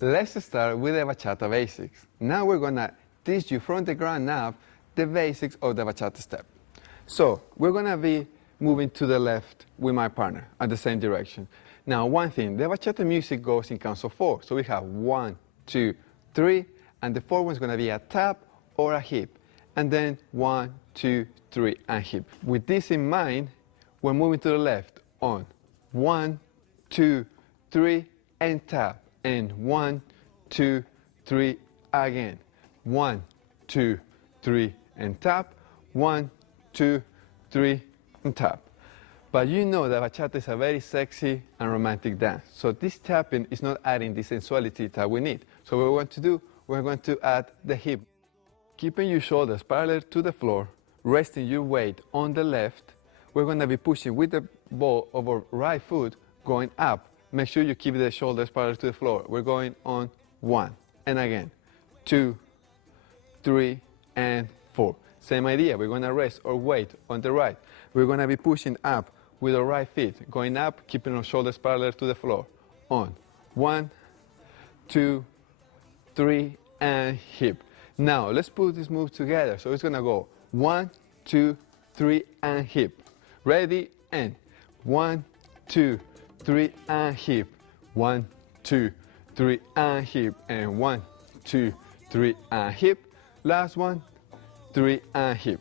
Let's start with the bachata basics. Now we're gonna teach you from the ground up the basics of the bachata step. So we're gonna be moving to the left with my partner at the same direction. Now one thing, the bachata music goes in counts of 4. So we have 1, 2, 3, and the fourth one's gonna be a tap or a hip. And then 1, 2, 3, and hip. With this in mind, we're moving to the left on 1, 2, 3, and tap. And 1, 2, 3, again. 1, 2, 3, and tap. 1, 2, 3, and tap. But you know that bachata is a very sexy and romantic dance. So this tapping is not adding the sensuality that we need. So what we're going to do, we're going to add the hip. Keeping your shoulders parallel to the floor, resting your weight on the left, we're going to be pushing with the ball of our right foot going up. Make sure you keep the shoulders parallel to the floor. We're going on 1, and again, 2, 3, and 4. Same idea, we're going to rest our weight on the right. We're going to be pushing up with our right feet, going up, keeping our shoulders parallel to the floor. On 1, 2, 3, and hip. Now, let's put this move together. So it's going to go 1, 2, 3, and hip. Ready, and 1, 2, 3, and hip. 1, 2, 3, and hip. And 1, 2, 3, and hip. Last one, 3, and hip.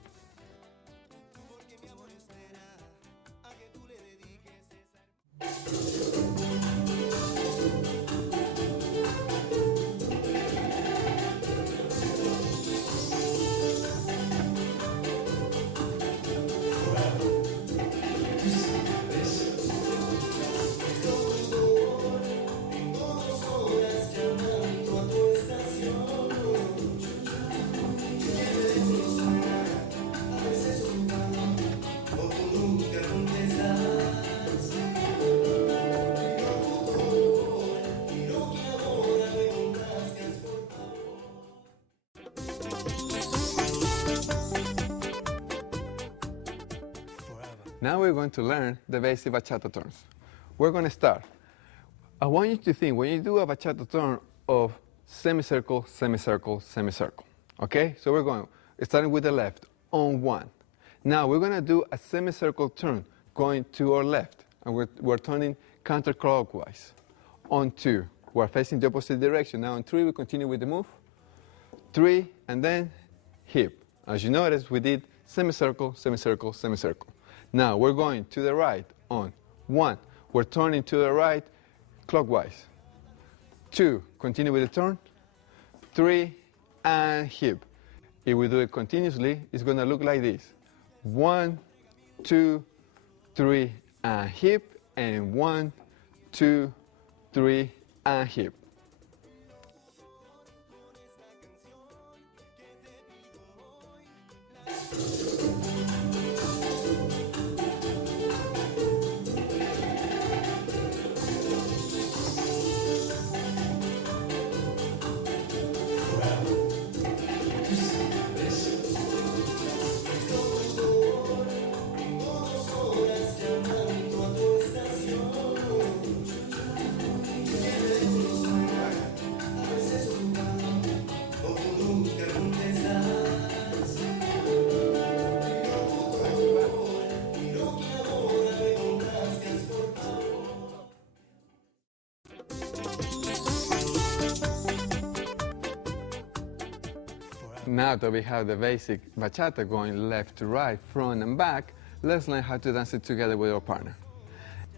Now we're going to learn the basic bachata turns. We're going to start. I want you to think, when you do a bachata turn, of semicircle, semicircle, semicircle. Okay? So we're going, starting with the left, on 1. Now we're going to do a semicircle turn, going to our left. And we're turning counterclockwise. On 2, we're facing the opposite direction. Now on 3, we continue with the move. 3, and then hip. As you notice, we did semicircle, semicircle, semicircle. Now we're going to the right on 1. We're turning to the right clockwise. 2, continue with the turn. 3, and hip. If we do it continuously, it's going to look like this. 1, 2, 3, and hip. And 1, 2, 3, and hip. Now that we have the basic bachata going left to right, front and back, let's learn how to dance it together with our partner.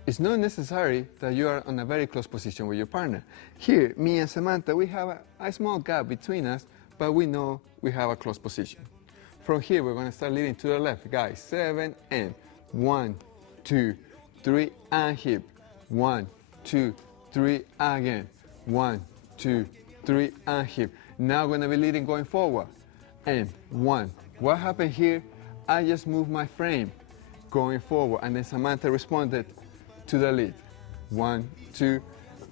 It's not necessary that you are on a very close position with your partner. Here, me and Samantha, we have a small gap between us, but we know we have a close position. From here, we're going to start leading to the left, guys. 7, and 1, 2, 3, and hip. 1, 2, 3, again. 1, 2, 3, and hip. Now we're going to be leading going forward. And 1. What happened here? I just moved my frame going forward, and then Samantha responded to the lead. 1, 2,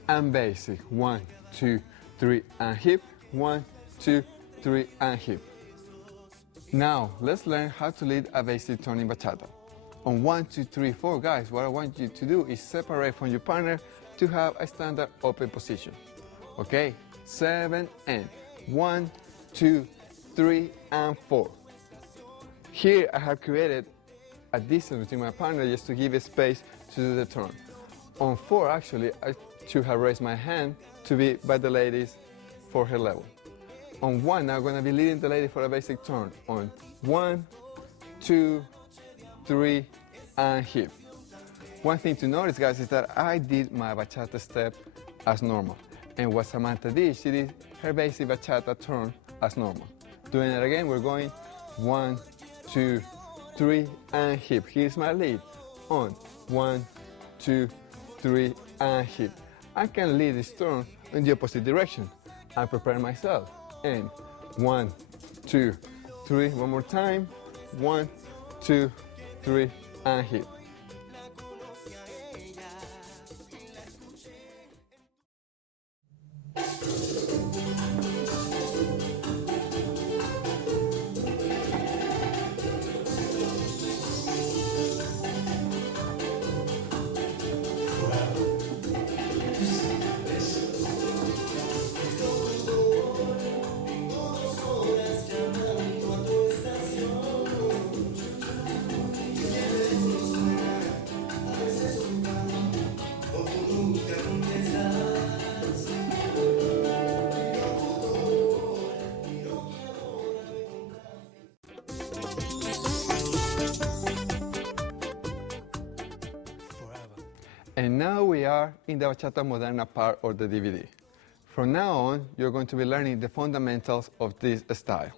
and basic. 1, 2, 3, and hip. 1, 2, 3, and hip. Now, let's learn how to lead a basic turning bachata. On 1, 2, 3, 4, guys, what I want you to do is separate from your partner to have a standard open position. Okay, 7 and 1, 2, 3, and 4. Here I have created a distance between my partner just to give a space to do the turn. On 4, actually, I should have raised my hand to be by the ladies for her level. On 1, I'm going to be leading the lady for a basic turn. On 1, 2, 3, and hip. One thing to notice, guys, is that I did my bachata step as normal. And what Samantha did, she did her basic bachata turn as normal. Doing it again, we're going 1, 2, 3, and hip. Here's my lead. On 1, 2, 3, and hip. I can lead this turn in the opposite direction. I prepare myself. And 1, 2, 3, one more time. 1, 2, 3, and hip. And now we are in the Bachata Moderna part of the DVD. From now on, you're going to be learning the fundamentals of this style.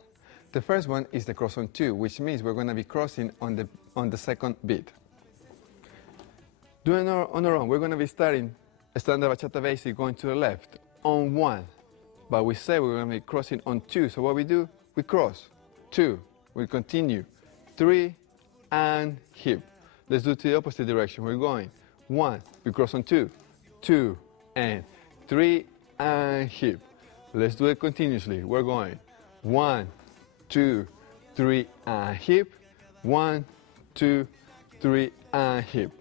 The first one is the cross on 2, which means we're going to be crossing on the second beat. Doing on our own, we're going to be starting standard bachata basic going to the left on 1, but we say we're going to be crossing on 2. So what we do, we cross 2, we continue 3 and hip. Let's do it to the opposite direction. We're going 1, we cross on 2, 2 and 3 and hip. Let's do it continuously. We're going 1, 2, 3 and hip. 1, 2, 3 and hip.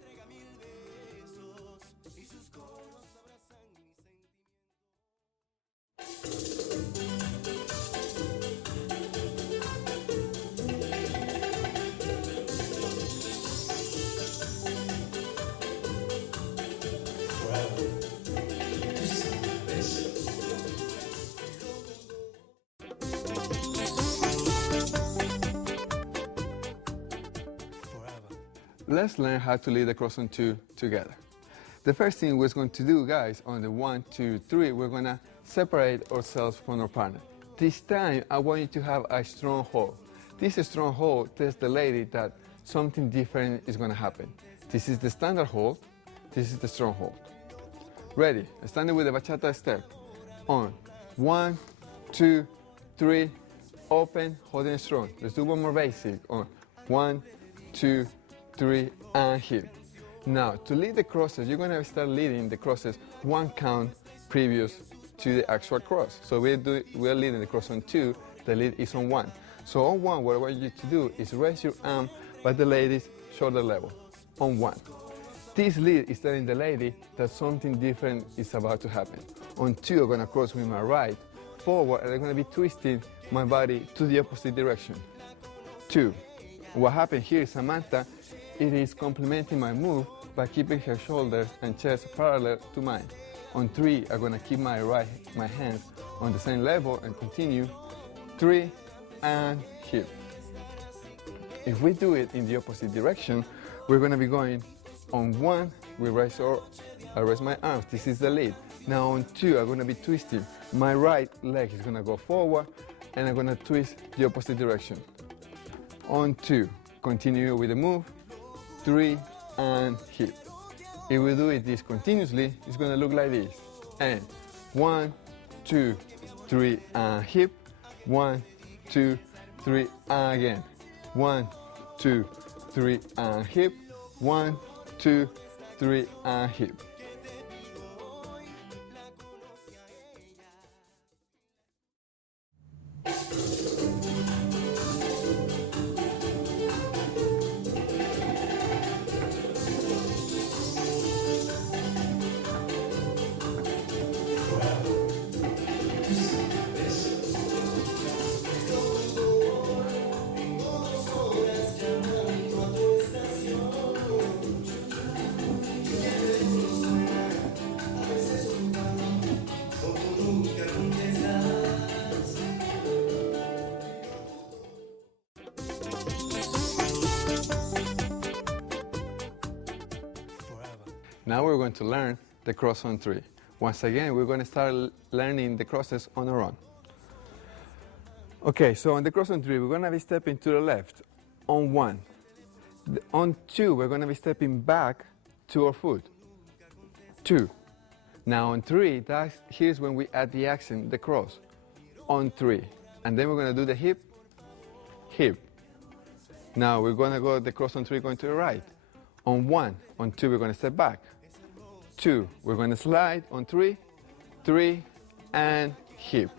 Let's learn how to lead the cross on 2 together. The first thing we're going to do, guys, on the 1, 2, 3, we're going to separate ourselves from our partner. This time, I want you to have a strong hold. This strong hold tells the lady that something different is going to happen. This is the standard hold. This is the strong hold. Ready? Standing with the bachata step. On 1, 2, 3, open, holding strong. Let's do one more basic. On 1, 2, 3, and hip. Now, to lead the crosses, you're going to start leading the crosses 1 count previous to the actual cross. So we're leading the cross on 2, the lead is on 1. So on 1, what I want you to do is raise your arm by the lady's shoulder level, on 1. This lead is telling the lady that something different is about to happen. On 2, I'm going to cross with my right forward, and I'm going to be twisting my body to the opposite direction. 2. What happened here is Samantha, it is complementing my move by keeping her shoulders and chest parallel to mine. On 3, I'm going to keep my hands on the same level and continue 3 and hip. If we do it in the opposite direction, we're going to be going on 1, I raise my arms, this is the lead. Now on 2, I'm going to be twisting. My right leg is going to go forward and I'm going to twist the opposite direction. On 2, continue with the move, 3 and hip. If we do it this continuously, it's going to look like this. And 1, 2, 3 and hip. 1, 2, 3 and again. 1, 2, 3 and hip. 1, 2, 3 and hip. Now we're going to learn the cross on 3. Once again, we're going to start learning the crosses on our own. Okay, so on the cross on 3, we're going to be stepping to the left on 1. On 2, we're going to be stepping back to our foot. 2. Now on 3, here's when we add the accent, the cross. On 3. And then we're going to do the hip, hip. Now we're going to go the cross on 3 going to the right. On 1, on 2, we're going to step back. 2, we're going to slide on 3, 3, and hip.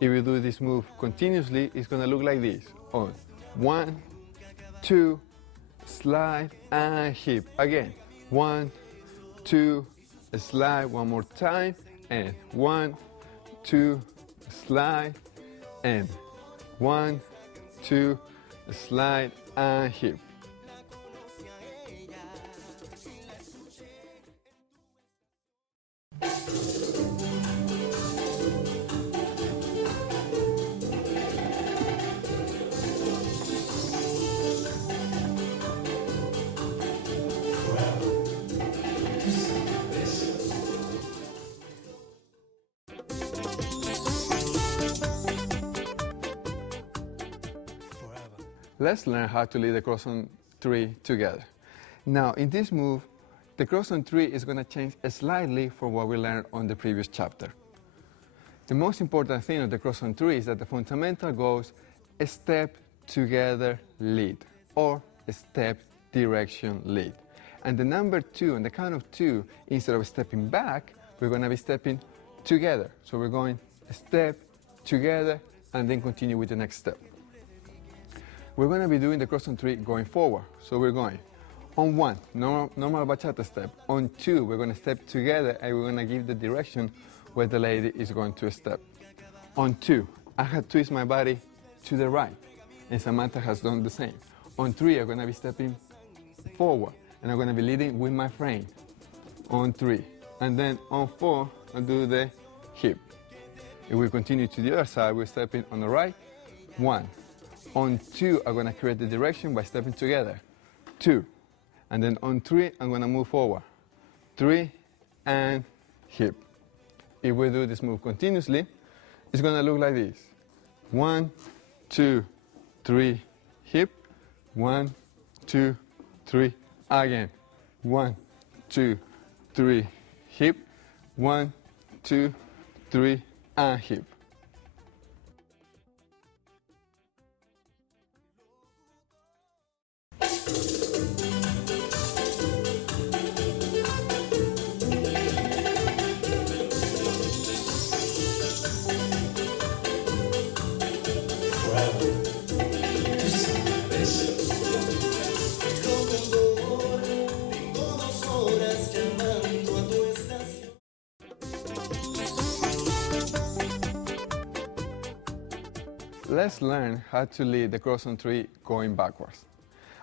If we do this move continuously, it's going to look like this. On 1, 2, slide, and hip. Again, 1, 2, slide one more time, and 1, 2, slide, and 1, 2, slide, and hip. Let's learn how to lead the cross on 3 together. Now, in this move, the cross on 3 is going to change slightly from what we learned on the previous chapter. The most important thing of the cross on 3 is that the fundamental goes step together lead, or step direction lead. And the number 2, on the count of 2, instead of stepping back, we're going to be stepping together. So we're going step together and then continue with the next step. We're going to be doing the cross on 3 going forward. So we're going on 1, normal bachata step. On 2, we're going to step together and we're going to give the direction where the lady is going to step. On 2, I have twist my body to the right, and Samantha has done the same. On 3, I'm going to be stepping forward, and I'm going to be leading with my frame. On 3, and then on 4, I'll do the hip. If we continue to the other side, we're stepping on the right, 1. On 2, I'm going to create the direction by stepping together, 2. And then on 3, I'm going to move forward, 3, and hip. If we do this move continuously, it's going to look like this. 1, 2, 3, hip, 1, 2, 3, again. 1, 2, 3, hip, 1, 2, 3, and hip. Let's learn how to lead the cross on 3 going backwards.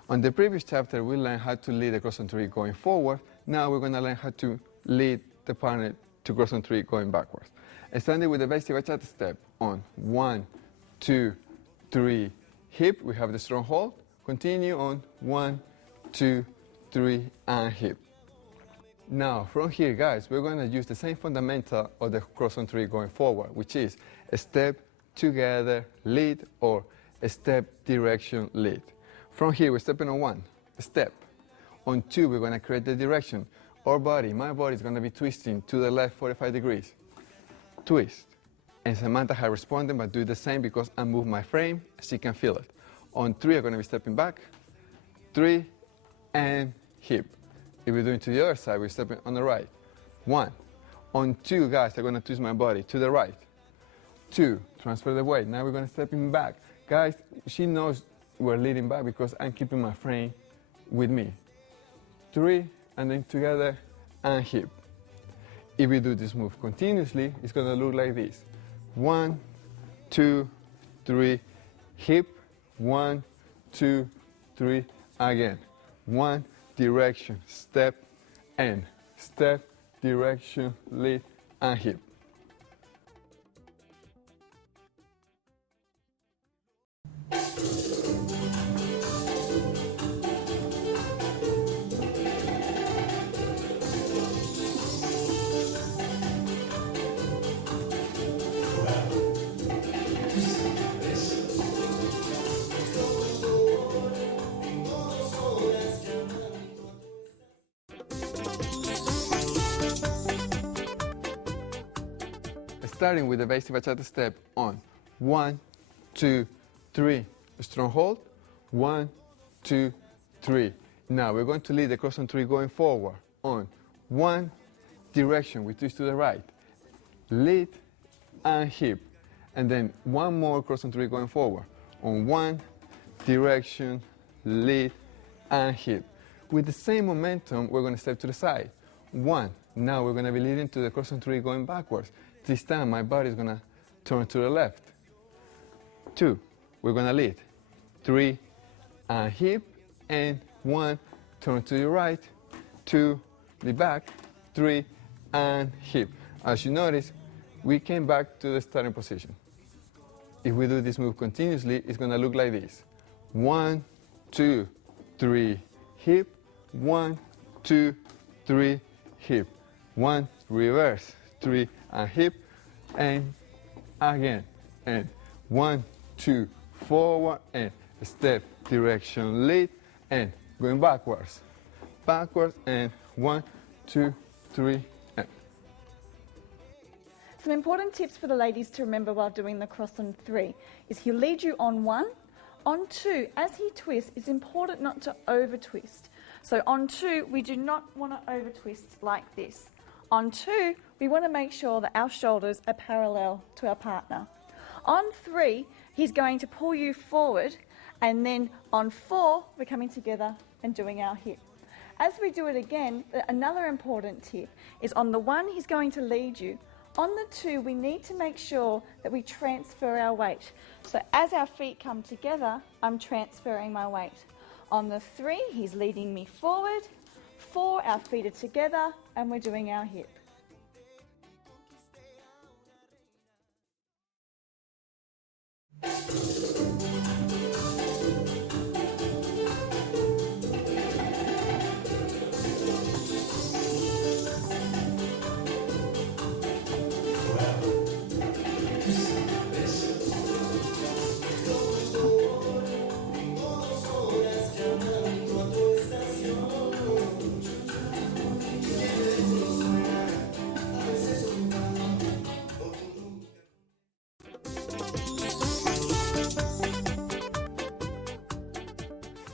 On the previous chapter, we learned how to lead the cross on 3 going forward. Now we're going to learn how to lead the partner to cross on 3 going backwards. Starting with the basic bachata step on 1, 2, 3, hip. We have the strong hold. Continue on 1, 2, 3, and hip. Now, from here, guys, we're going to use the same fundamental of the cross on 3 going forward, which is a step together lead, or a step direction lead. From here, we're stepping on 1, step. On 2, we're going to create the direction. Our body, my body, is going to be twisting to the left 45 degrees. Twist. And Samantha has responded, but do the same because I move my frame, she can feel it. On 3, I'm going to be stepping back, 3, and hip. If we're doing to the other side, we're stepping on the right. 1. On 2, guys, I'm going to twist my body to the right. 2, transfer the weight. Now we're going to step in back. Guys, she knows we're leading back because I'm keeping my frame with me. 3, and then together, and hip. If we do this move continuously, it's going to look like this. 1, 2, 3, hip. 1, 2, 3, again. 1, direction, step, and step, direction, lead, and hip. starting with the basic bachata step on 1, 2, 3, strong hold, 1, 2, 3. Now we're going to lead the cross on 3 going forward on 1 direction, we twist to the right, lead and hip, and then one more cross on 3 going forward on 1 direction, lead and hip. With the same momentum, we're going to step to the side. 1. Now we're going to be leading to the cross on 3 going backwards. This time my body is going to turn to the left. 2. We're going to lead. 3 and hip, and 1, turn to the right. 2, the back. 3 and hip. As you notice, we came back to the starting position. If we do this move continuously, it's going to look like this. 1, 2, 3, hip. 1, 2, 3, hip. 1, reverse. 3 and hip, and again, and 1, 2, forward, and step, direction, lead, and going backwards, and 1, 2, 3, and. Some important tips for the ladies to remember while doing the cross on 3 is he'll lead you on 1. On 2, as he twists, it's important not to over twist. So on 2, we do not want to over twist like this. On 2, we want to make sure that our shoulders are parallel to our partner. On 3, he's going to pull you forward, and then on 4, we're coming together and doing our hip. As we do it again, another important tip is on the 1, he's going to lead you. On the 2, we need to make sure that we transfer our weight. So as our feet come together, I'm transferring my weight. On the 3, he's leading me forward. 4, our feet are together, and we're doing our hip.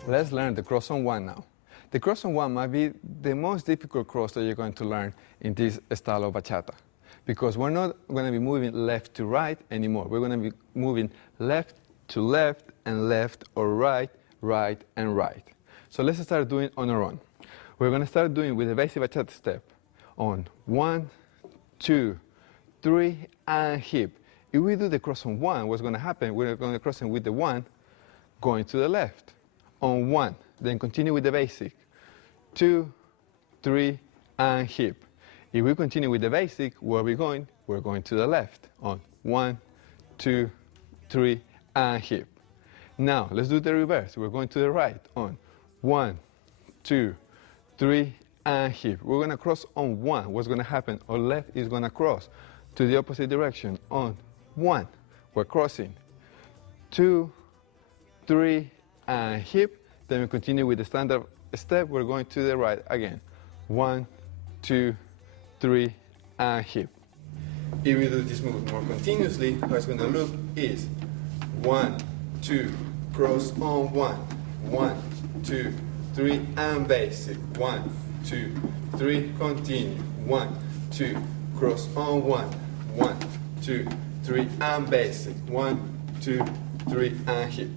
Let's learn the cross on 1 now. The cross on 1 might be the most difficult cross that you're going to learn in this style of bachata, because we're not going to be moving left to right anymore. We're going to be moving left to left and left, or right, right and right. So let's start doing on our own. We're going to start doing with the basic bachata step on 1, 2, 3 and hip. If we do the cross on 1, what's going to happen? We're going to cross in with the 1 going to the left. On 1, then continue with the basic. 2, 3, and hip. If we continue with the basic, where are we going? We're going to the left. On 1, 2, 3, and hip. Now, let's do the reverse. We're going to the right. On 1, 2, 3, and hip. We're going to cross on 1. What's going to happen? Our left is going to cross to the opposite direction. On 1, we're crossing. 2, 3, and hip. Then we continue with the standard step. We're going to the right again. 1, 2, 3, and hip. If we do this move more continuously, how it's going to look is 1, 2, cross on 1, 1, 2, 3, and basic. 1, 2, 3, continue. 1, 2, cross on 1, 1, 2, 3, and basic. 1, 2, 3, and hip.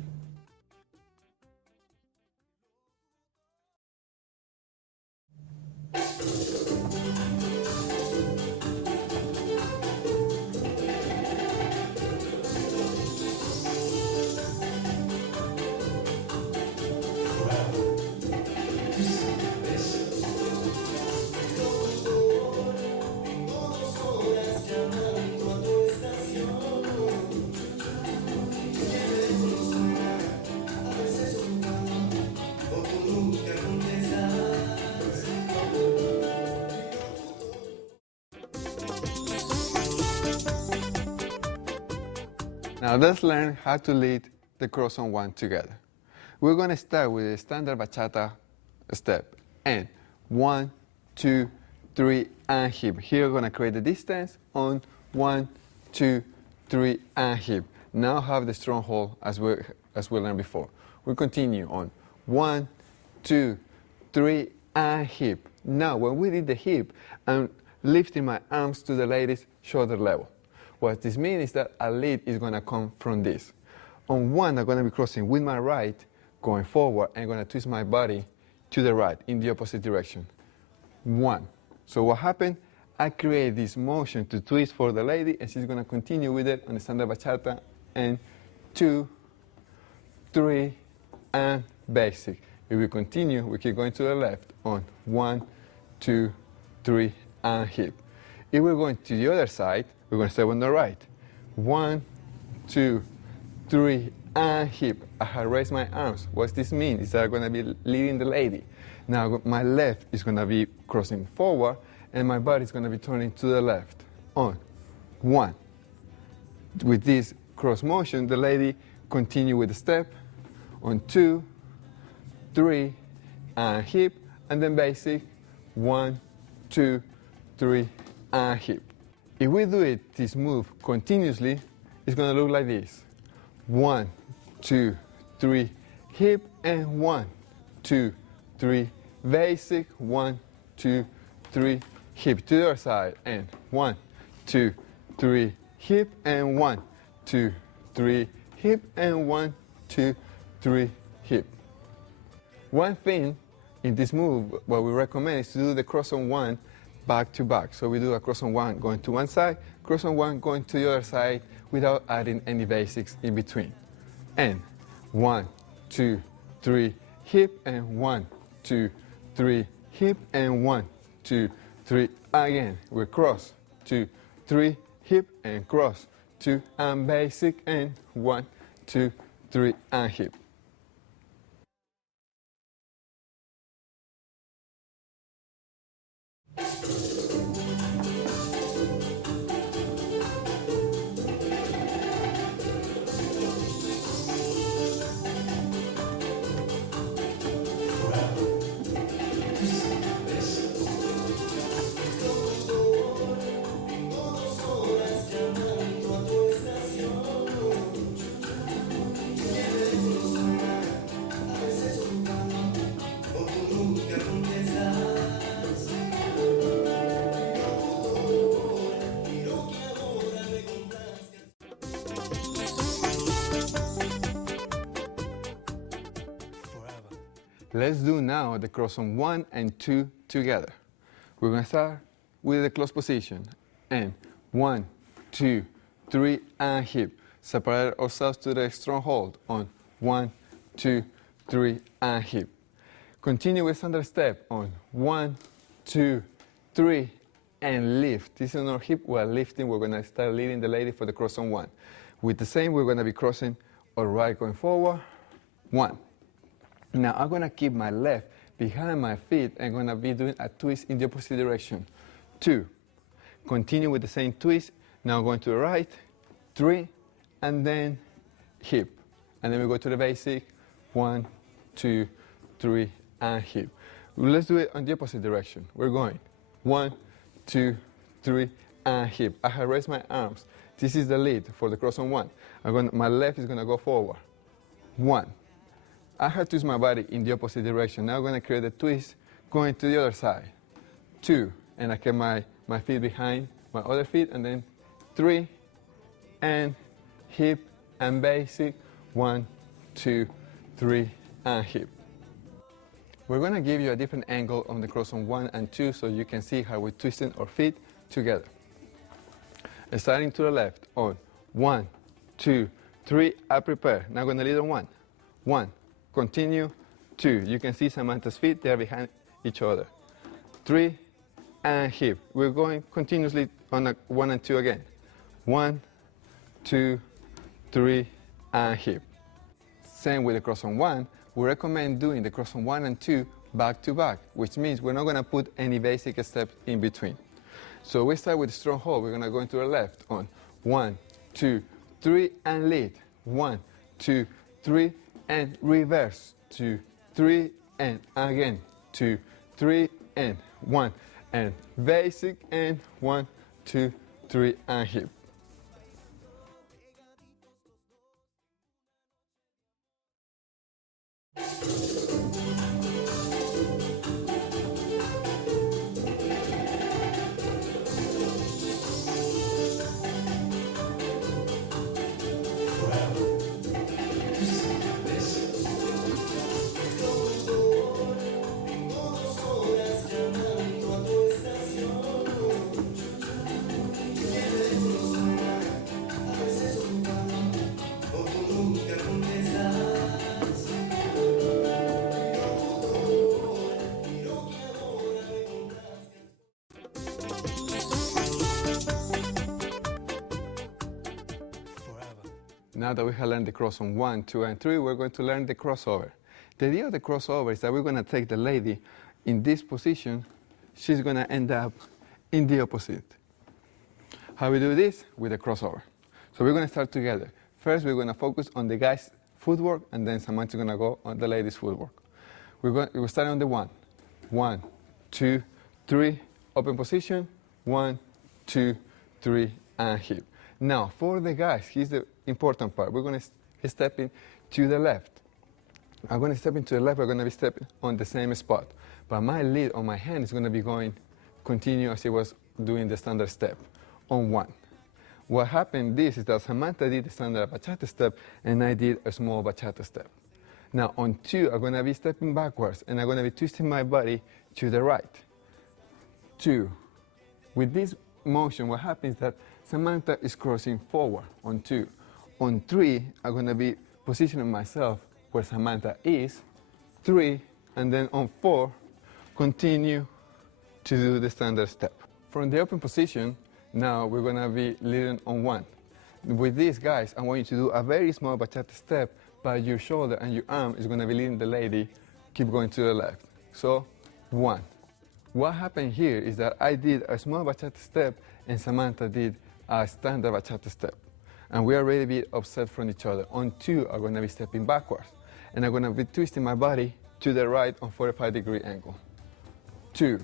Now let's learn how to lead the cross on 1 together. We're going to start with the standard bachata step. And 1, 2, 3, and hip. Here we're going to create the distance on 1, 2, 3, and hip. Now have the strong hold as we learned before. We continue on 1, 2, 3, and hip. Now, when we did the hip, I'm lifting my arms to the lady's shoulder level. What this means is that a lead is going to come from this. On 1, I'm going to be crossing with my right, going forward, and I'm going to twist my body to the right in the opposite direction. 1. So what happened? I create this motion to twist for the lady, and she's going to continue with it on the standard bachata. And 2, 3, and basic. If we continue, we keep going to the left on 1, 2, 3, and hip. If we're going to the other side, we're going to step on the right. 1, 2, 3, and hip. I have raised my arms. What this means is that I'm going to be leading the lady. Now my left is going to be crossing forward, and my body is going to be turning to the left. On 1. With this cross motion, the lady continue with the step. On 2, 3, and hip, and then basic. 1, 2, 3, and hip. If we do this move continuously, it's going to look like this. 1, 2, 3, hip, and 1, 2, 3, basic. 1, 2, 3, hip to the other side, and 1, 2, 3, hip, and 1, 2, 3, hip, and 1, 2, 3, hip. One thing in this move, what we recommend is to do the cross on 1 back to back. So we do a cross on 1 going to one side, cross on 1 going to the other side without adding any basics in between. And 1, 2, 3, hip, and 1, 2, 3, hip, and 1, 2, 3, again. We cross, 2, 3, hip, and cross, 2, and basic, and 1, 2, 3, and hip. Let's do now the cross on 1 and 2 together. We're going to start with the close position. And 1, 2, 3, and hip. Separate ourselves to the strong hold on 1, 2, 3, and hip. Continue with standard step on 1, 2, 3, and lift. This is on our hip. While lifting, we're going to start leading the lady for the cross on 1. With the same, we're going to be crossing our right going forward. 1. Now I'm going to keep my left behind my feet and I'm going to be doing a twist in the opposite direction. 2. Continue with the same twist. Now going to the right. 3. And then hip. And then we go to the basic. 1, 2, 3, and hip. Let's do it on the opposite direction. We're going 1, 2, 3, and hip. I have raised my arms. This is the lead for the cross on 1. My left is going to go forward. 1. I have twisted my body in the opposite direction. Now I'm going to create a twist going to the other side. 2, and I keep my feet behind my other feet, and then 3, and hip, and basic. 1, 2, 3, and hip. We're going to give you a different angle on the cross on 1 and 2 so you can see how we're twisting our feet together. And starting to the left on 1, 2, 3, I prepare. Now I'm going to lead on 1. 1. Continue, 2. You can see Samantha's feet, they are behind each other. 3, and hip. We're going continuously on 1 and 2 again. 1, 2, 3, and hip. Same with the cross on 1. We recommend doing the cross on 1 and 2 back to back, which means we're not going to put any basic steps in between. So we start with strong hold. We're going to go into the left on 1, 2, 3, and lead. 1, 2, 3, and reverse. 2, 3, and again. 2, 3, and 1, and basic, and 1, 2, 3, and hip. Now that we have learned the cross on 1, 2, and 3, we're going to learn the crossover. The idea of the crossover is that we're going to take the lady in this position. She's going to end up in the opposite. How we do this? With a crossover. So we're going to start together. First, we're going to focus on the guy's footwork, and then Samantha's going to go on the lady's footwork. We're starting on the 1. 1, 2, 3, open position. 1, 2, 3, and hip. Now, for the guys, here's the important part. We're going to step in to the left. I'm going to step into the left. We're going to be stepping on the same spot. But my lead on my hand is going to be going continue as it was doing the standard step on 1. What happened is that Samantha did the standard bachata step, and I did a small bachata step. Now, on 2, I'm going to be stepping backwards, and I'm going to be twisting my body to the right. 2. With this motion, what happens is that Samantha is crossing forward on 2. On 3, I'm going to be positioning myself where Samantha is. 3, and then on 4, continue to do the standard step. From the open position, now we're going to be leading on 1. With these guys, I want you to do a very small bachata step, but your shoulder and your arm is going to be leading the lady, keep going to the left. So, 1. What happened here is that I did a small bachata step and Samantha did a standard bachata step. And we are already a bit offset from each other. On 2, I'm going to be stepping backwards. And I'm going to be twisting my body to the right on 45-degree angle. 2.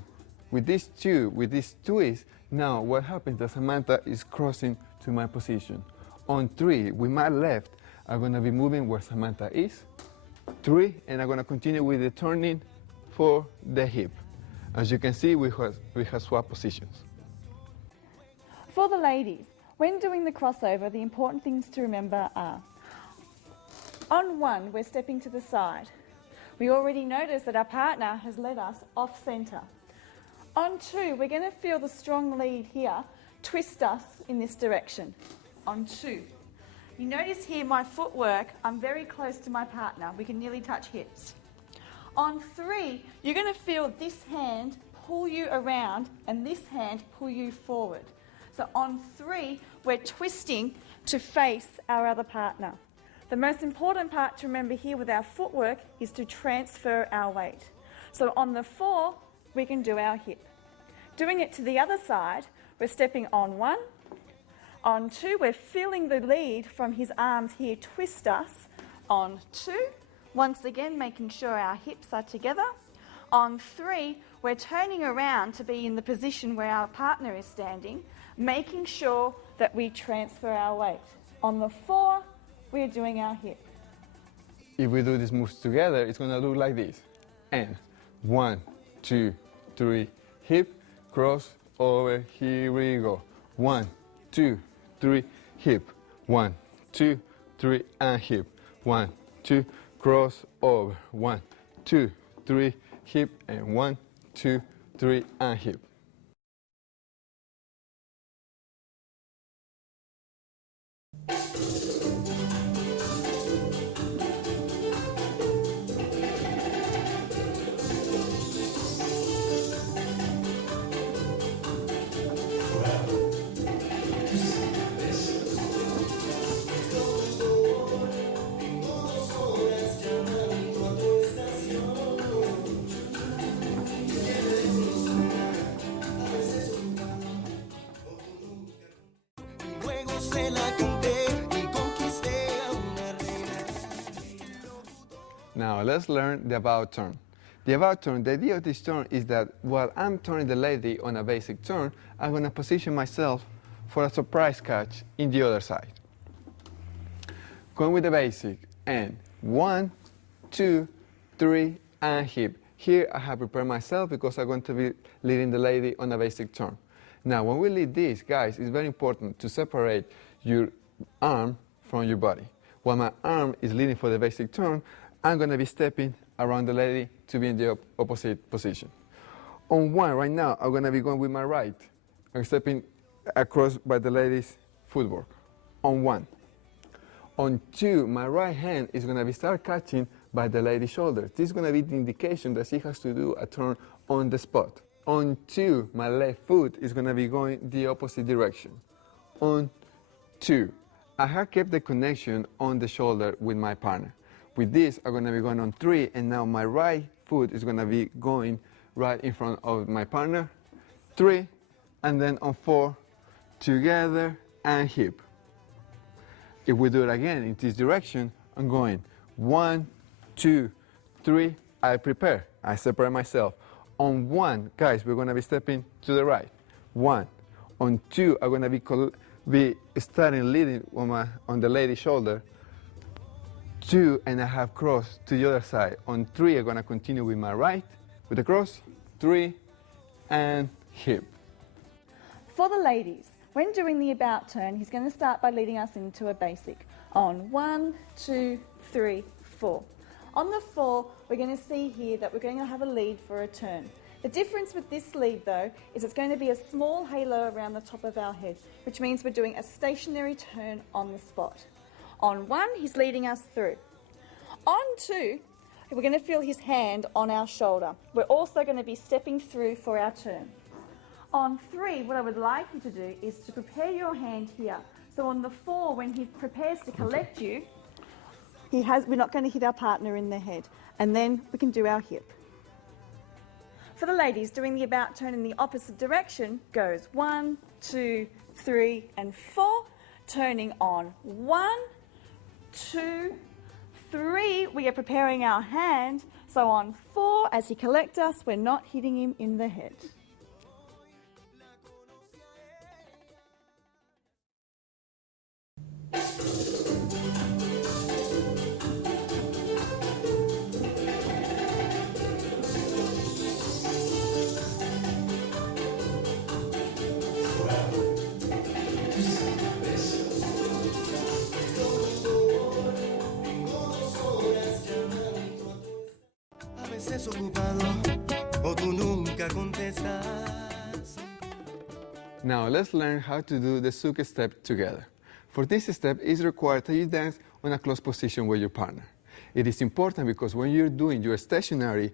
With this twist, now what happens is that Samantha is crossing to my position. On 3, with my left, I'm going to be moving where Samantha is. 3, and I'm going to continue with the turning for the hip. As you can see, we have swapped positions. For the ladies, when doing the crossover, the important things to remember are, on 1, we're stepping to the side. We already noticed that our partner has led us off centre. On 2, we're going to feel the strong lead here twist us in this direction. On 2. You notice here my footwork, I'm very close to my partner. We can nearly touch hips. On 3, you're going to feel this hand pull you around and this hand pull you forward. So on 3, we're twisting to face our other partner. The most important part to remember here with our footwork is to transfer our weight. So on the 4, we can do our hip. Doing it to the other side, we're stepping on 1. On 2, we're feeling the lead from his arms here twist us. On 2, once again making sure our hips are together. On 3, we're turning around to be in the position where our partner is standing, making sure that we transfer our weight. On the 4, we're doing our hip. If we do these moves together, it's going to look like this. And 1, 2, 3, hip, cross, over, here we go. 1, 2, 3, hip. 1, 2, 3, and hip. 1, 2, cross, over. 1, 2, 3, hip, and 1, 2, 3, and hip. Now let's learn the about turn. The about turn, the idea of this turn is that while I'm turning the lady on a basic turn, I'm going to position myself for a surprise catch in the other side. Going with the basic, and 1, 2, 3, and hip. Here I have prepared myself because I'm going to be leading the lady on a basic turn. Now when we lead this, guys, it's very important to separate your arm from your body. While my arm is leading for the basic turn, I'm going to be stepping around the lady to be in the opposite position. On 1, right now, I'm going to be going with my right. I'm stepping across by the lady's footwork. On 1. On 2, my right hand is going to be start catching by the lady's shoulder. This is going to be the indication that she has to do a turn on the spot. On 2, my left foot is going to be going the opposite direction. On 2, I have kept the connection on the shoulder with my partner. With this, I'm going to be going on 3, and now my right foot is going to be going right in front of my partner. 3, and then on 4, together and hip. If we do it again in this direction, I'm going 1, 2, 3, I prepare, I separate myself. On 1, guys, we're going to be stepping to the right. 1. On 2, I'm going to be starting leading on the lady's shoulder. 2, and I have cross to the other side. On 3, I'm going to continue with my right, with the cross. 3, and hip. For the ladies, when doing the about turn, he's going to start by leading us into a basic. On 1, 2, 3, 4. On the 4, we're going to see here that we're going to have a lead for a turn. The difference with this lead, though, is it's going to be a small halo around the top of our head, which means we're doing a stationary turn on the spot. On 1, he's leading us through. On 2, we're going to feel his hand on our shoulder. We're also going to be stepping through for our turn. On 3, what I would like you to do is to prepare your hand here. So on the 4, when he prepares to collect you, we're not going to hit our partner in the head. And then we can do our hip. For the ladies, doing the about turn in the opposite direction goes 1, 2, 3, and 4. Turning on 1, 2, 3, we are preparing our hand. So on 4, as he collects us, we're not hitting him in the head. Now let's learn how to do the souk step together. For this step, it is required that you dance on a close position with your partner. It is important because when you're doing your stationary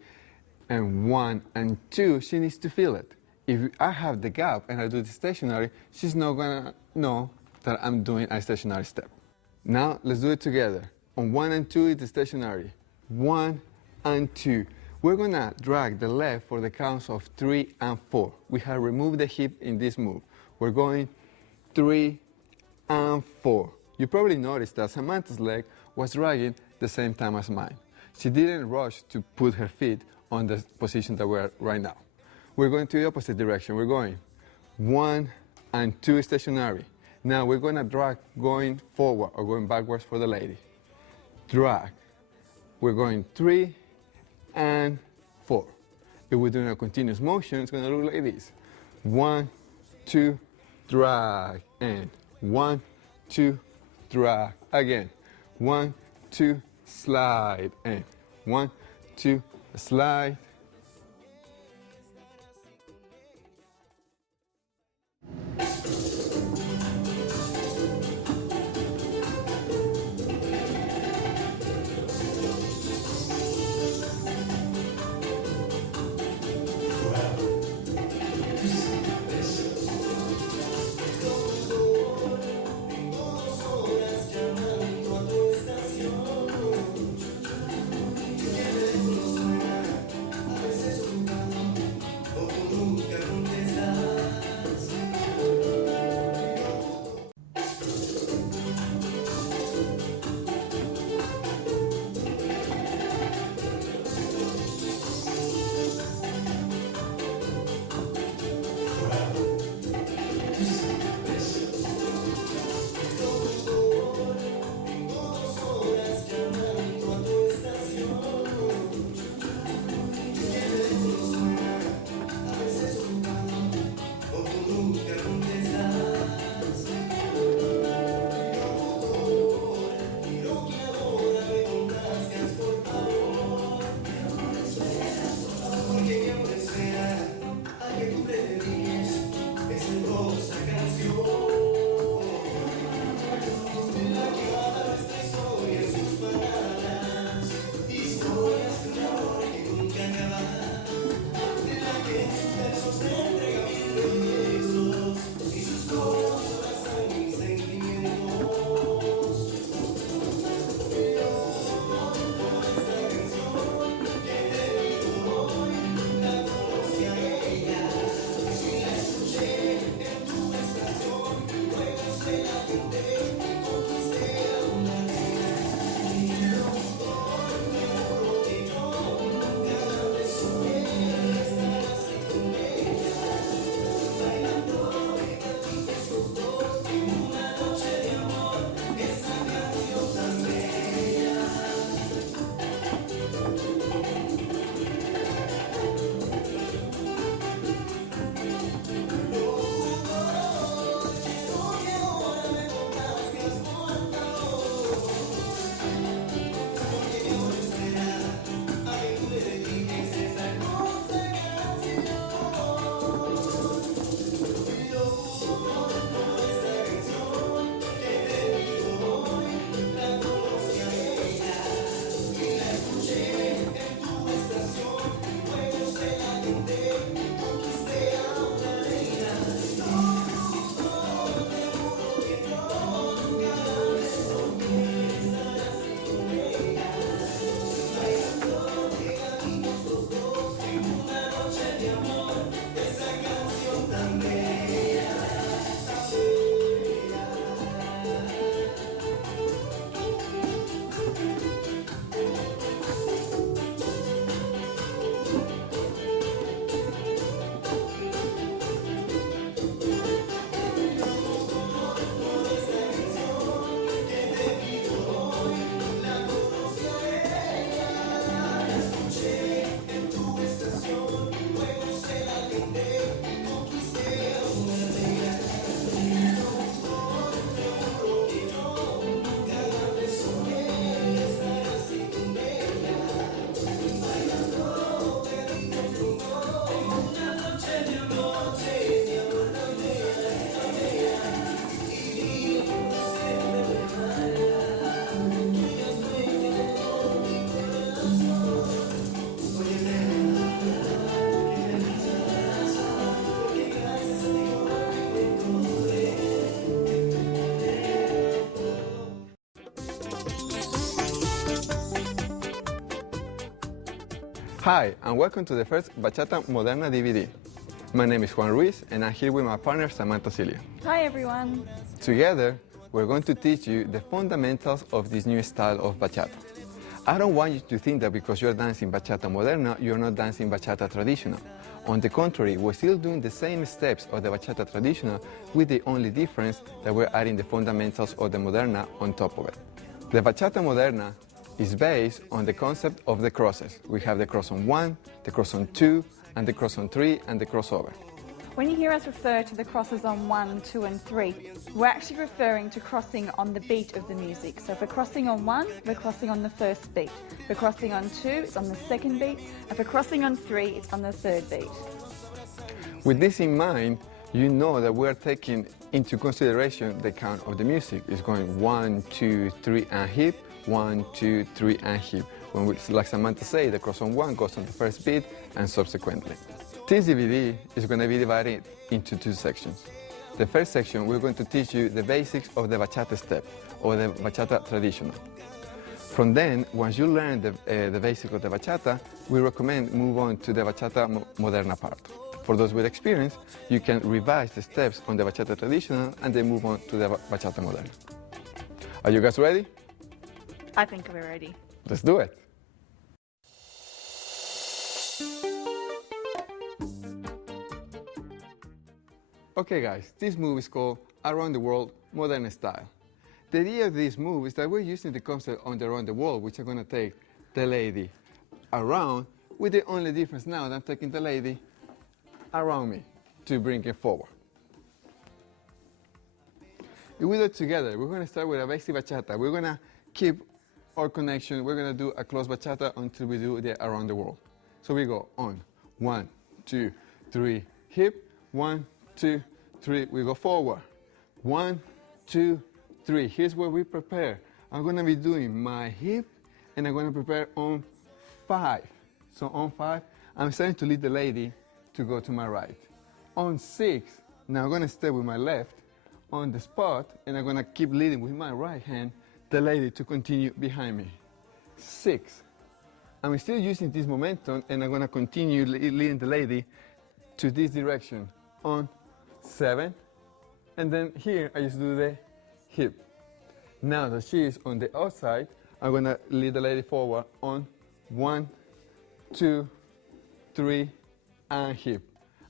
and 1 and 2, she needs to feel it. If I have the gap and I do the stationary, she's not gonna know that I'm doing a stationary step. Now let's do it together. On 1 and 2 is the stationary. 1 and 2. We're gonna drag the left for the counts of 3 and 4. We have removed the hip in this move. We're going 3 and 4. You probably noticed that Samantha's leg was dragging the same time as mine. She didn't rush to put her feet on the position that we're right now. We're going to the opposite direction. We're going 1 and 2 stationary. Now we're gonna drag going forward or going backwards for the lady. Drag. We're going 3 and 4. If we're doing a continuous motion, it's gonna look like this. 1, 2, drag, and 1, 2, drag, again. 1, 2, slide, and 1, 2, slide. Hi, and welcome to the first Bachata Moderna DVD. My name is Juan Ruiz, and I'm here with my partner Samantha Cilia. Hi everyone. Together, we're going to teach you the fundamentals of this new style of bachata. I don't want you to think that because you're dancing Bachata Moderna, you're not dancing Bachata Traditional. On the contrary, we're still doing the same steps of the Bachata Traditional, with the only difference that we're adding the fundamentals of the Moderna on top of it. The Bachata Moderna is based on the concept of the crosses. We have the cross on 1, the cross on 2, and the cross on 3, and the crossover. When you hear us refer to the crosses on 1, 2 and 3, we're actually referring to crossing on the beat of the music. So if we're crossing on 1, we're crossing on the first beat. If we're crossing on 2, it's on the second beat. If we're crossing on 3, it's on the third beat. With this in mind, you know that we're taking into consideration the count of the music. It's going 1, 2, 3 and hip, 1, 2, 3 and hip. When we, like Samantha said, the cross on 1 goes on the first beat and subsequently. This DVD is going to be divided into 2 sections. The first section, we're going to teach you the basics of the bachata step or the bachata traditional. From then, once you learn the basics of the bachata, we recommend move on to the Bachata Moderna part. For those with experience, you can revise the steps on the bachata traditional and then move on to the Bachata Moderna. Are you guys ready? I think we're ready. Let's do it. Okay guys, this move is called Around the World Modern Style. The idea of this move is that we're using the concept on the Around the World, which are going to take the lady around, with the only difference now that I'm taking the lady around me to bring it forward. If we do it together, we're going to start with a basic bachata. We're going to keep our connection. We're going to do a close bachata until we do the Around the World. So we go on 1, 2, 3, hip, 1, 2, 3, we go forward. 1, 2, 3. Here's where we prepare. I'm going to be doing my hip and I'm going to prepare on 5. So on 5, I'm starting to lead the lady to go to my right. On 6, now I'm going to stay with my left on the spot and I'm going to keep leading with my right hand the lady to continue behind me. 6. I'm still using this momentum and I'm going to continue leading the lady to this direction on 7, and then here I just do the hip. Now that she is on the outside, I'm going to lead the lady forward on 1, 2, 3, and hip.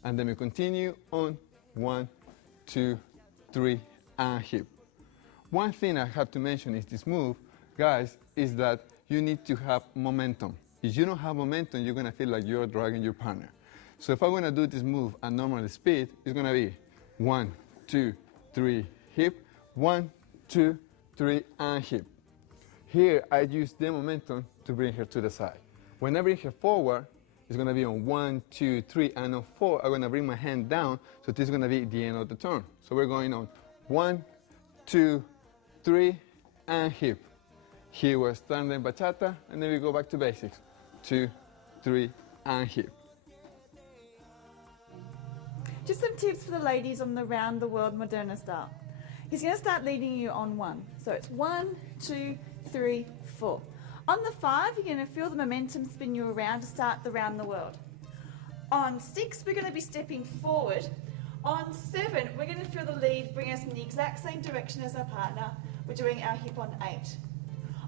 And then we continue on 1, 2, 3, and hip. One thing I have to mention is this move, guys, is that you need to have momentum. If you don't have momentum, you're going to feel like you're dragging your partner. So if I'm going to do this move at normal speed, it's going to be 1, 2, 3, hip, 1, 2, 3, and hip. Here, I use the momentum to bring her to the side. When I bring her forward, it's going to be on 1, 2, 3, and on 4, I'm going to bring my hand down, so this is going to be the end of the turn. So we're going on 1, 2, 3, and hip. Here we're starting bachata, and then we go back to basics. 2, 3, and hip. Just some tips for the ladies on the Round the World Moderna style. He's going to start leading you on 1. So it's 1, 2, 3, 4. On the 5, you're going to feel the momentum spin you around to start the Round the World. On 6, we're going to be stepping forward. On 7, we're going to feel the lead bring us in the exact same direction as our partner. We're doing our hip on 8.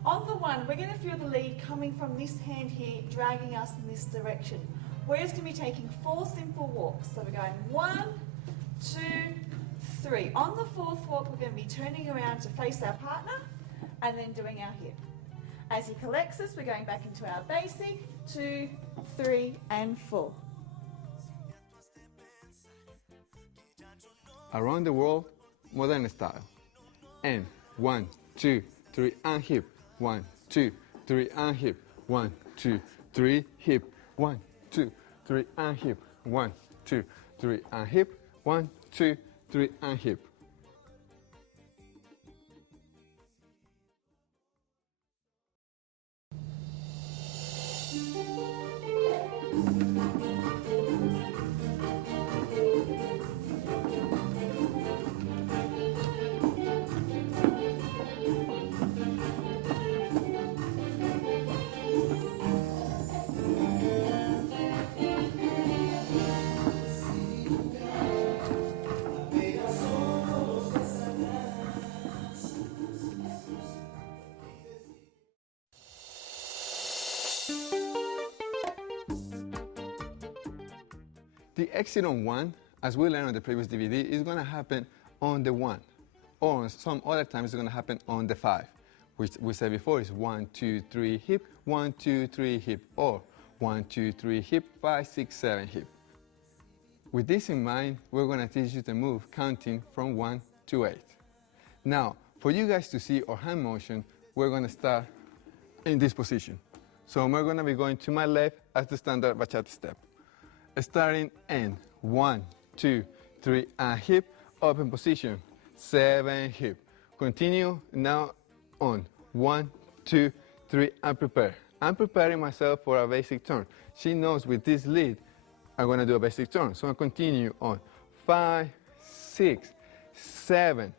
On the 1, we're going to feel the lead coming from this hand here, dragging us in this direction. We're just going to be taking 4 simple walks. So we're going 1, 2, 3. On the 4th walk, we're going to be turning around to face our partner and then doing our hip. As he collects us, we're going back into our basic, 2, 3, and 4. Around the World Modern Style. And 1, 2, 3, and hip. 1, 2, 3, and hip. 1, 2, 3, hip. 1, 2, 3, and hip. 1, 2, 3, and hip. 1, 2, 3, and hip. The exit on 1, as we learned on the previous DVD, is going to happen on the 1. Or some other times it's going to happen on the 5, which we said before is 1, 2, 3, hip, 1, 2, 3, hip, or 1, 2, 3, hip, 5, 6, 7, hip. With this in mind, we're going to teach you the move counting from 1 to 8. Now, for you guys to see our hand motion, we're going to start in this position. So we're going to be going to my left as the standard bachata step. Starting in 1, 2, 3, and hip, open position, 7, hip. Continue now on 1, 2, 3, and prepare. I'm preparing myself for a basic turn. She knows with this lead, I'm going to do a basic turn. So I'll continue on 5, 6, 7.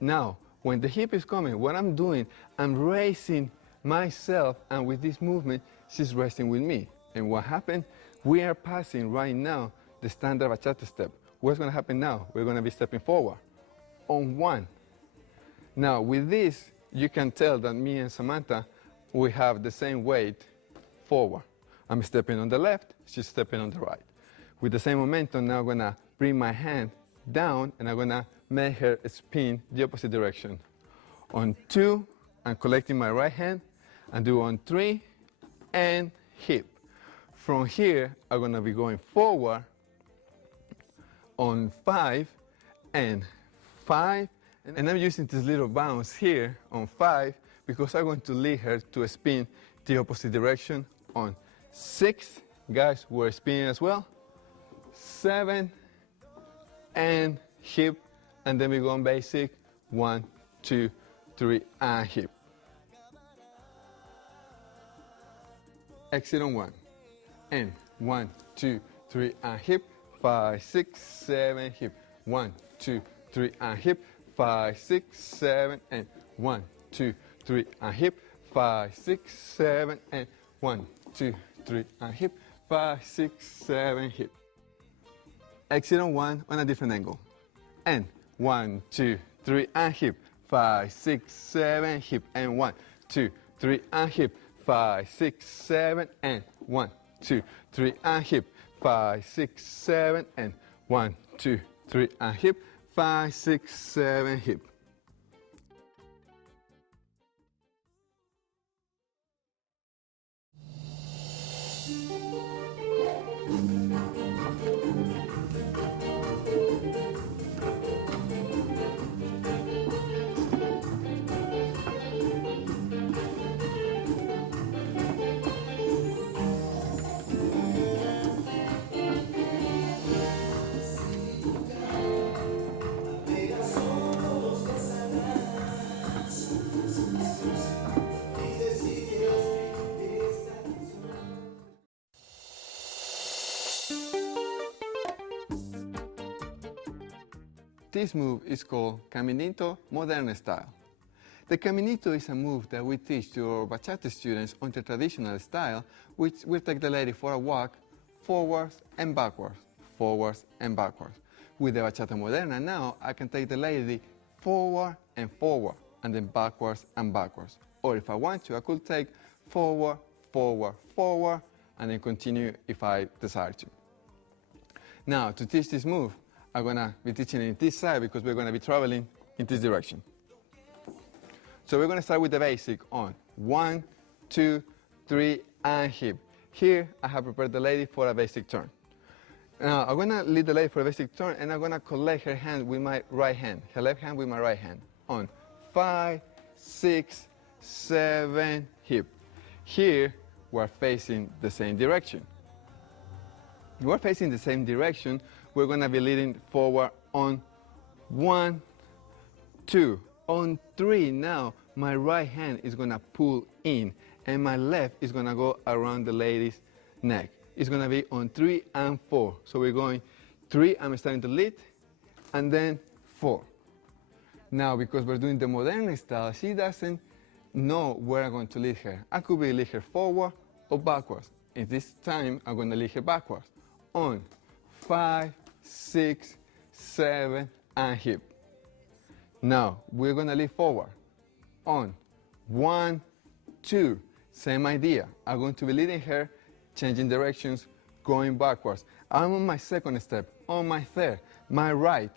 Now, when the hip is coming, what I'm doing, I'm raising myself, and with this movement, she's resting with me. And what happened? We are passing right now the standard bachata step. What's going to happen now? We're going to be stepping forward on 1. Now, with this, you can tell that me and Samantha, we have the same weight forward. I'm stepping on the left, she's stepping on the right. With the same momentum, now I'm going to bring my hand down, and I'm going to make her spin the opposite direction. On 2, I'm collecting my right hand, and do on 3, and hip. From here, I'm going to be going forward on 5, and 5, and I'm using this little bounce here on 5 because I'm going to lead her to spin the opposite direction on 6. Guys, we're spinning as well. 7, and hip, and then we go on basic. 1, 2, 3, and hip. Exit on 1, and 1, 2, 3, and hip. 5, 6, 7, hip. 1, 2, 3, and hip. 5, 6, 7, and 1, 2, 3, and hip. 5, 6, 7, and 1, 2, 3, and hip. 5, 6, 7, hip. Exit on 1 on a different angle. And 1, 2, 3, and hip. 5, 6, 7, hip. And 1, 2, 3, and hip. 5, 6, 7, and 1, 2, 3, and hip. 5, 6, 7, and 1, 2, 3, and hip. 5, 6, 7, hip. This move is called Caminito Moderna style. The Caminito is a move that we teach to our bachata students on the traditional style, which will take the lady for a walk, forwards and backwards, forwards and backwards. With the Bachata Moderna now, I can take the lady forward, and then backwards and backwards. Or if I want to, I could take forward, forward, forward, and then continue if I desire to. Now, to teach this move, I'm going to be teaching it this side because we're going to be traveling in this direction. So we're going to start with the basic on 1, 2, 3, and hip. Here, I have prepared the lady for a basic turn. Now, I'm going to lead the lady for a basic turn, and I'm going to collect her hand with my right hand, her left hand with my right hand. On 5, 6, 7, hip. Here, we're facing the same direction. We're facing the same direction. We're going to be leading forward on 1, 2. On 3 now, my right hand is going to pull in, and my left is going to go around the lady's neck. It's going to be on 3 and 4. So we're going 3, I'm starting to lead, and then 4. Now, because we're doing the Moderna style, she doesn't know where I'm going to lead her. I could be lead her forward or backwards. And this time, I'm going to lead her backwards. On 5, 6, 7, and hip. Now, we're going to lead forward. On 1, 2, same idea. I'm going to be leading her, changing directions, going backwards. I'm on my second step. On my third, my right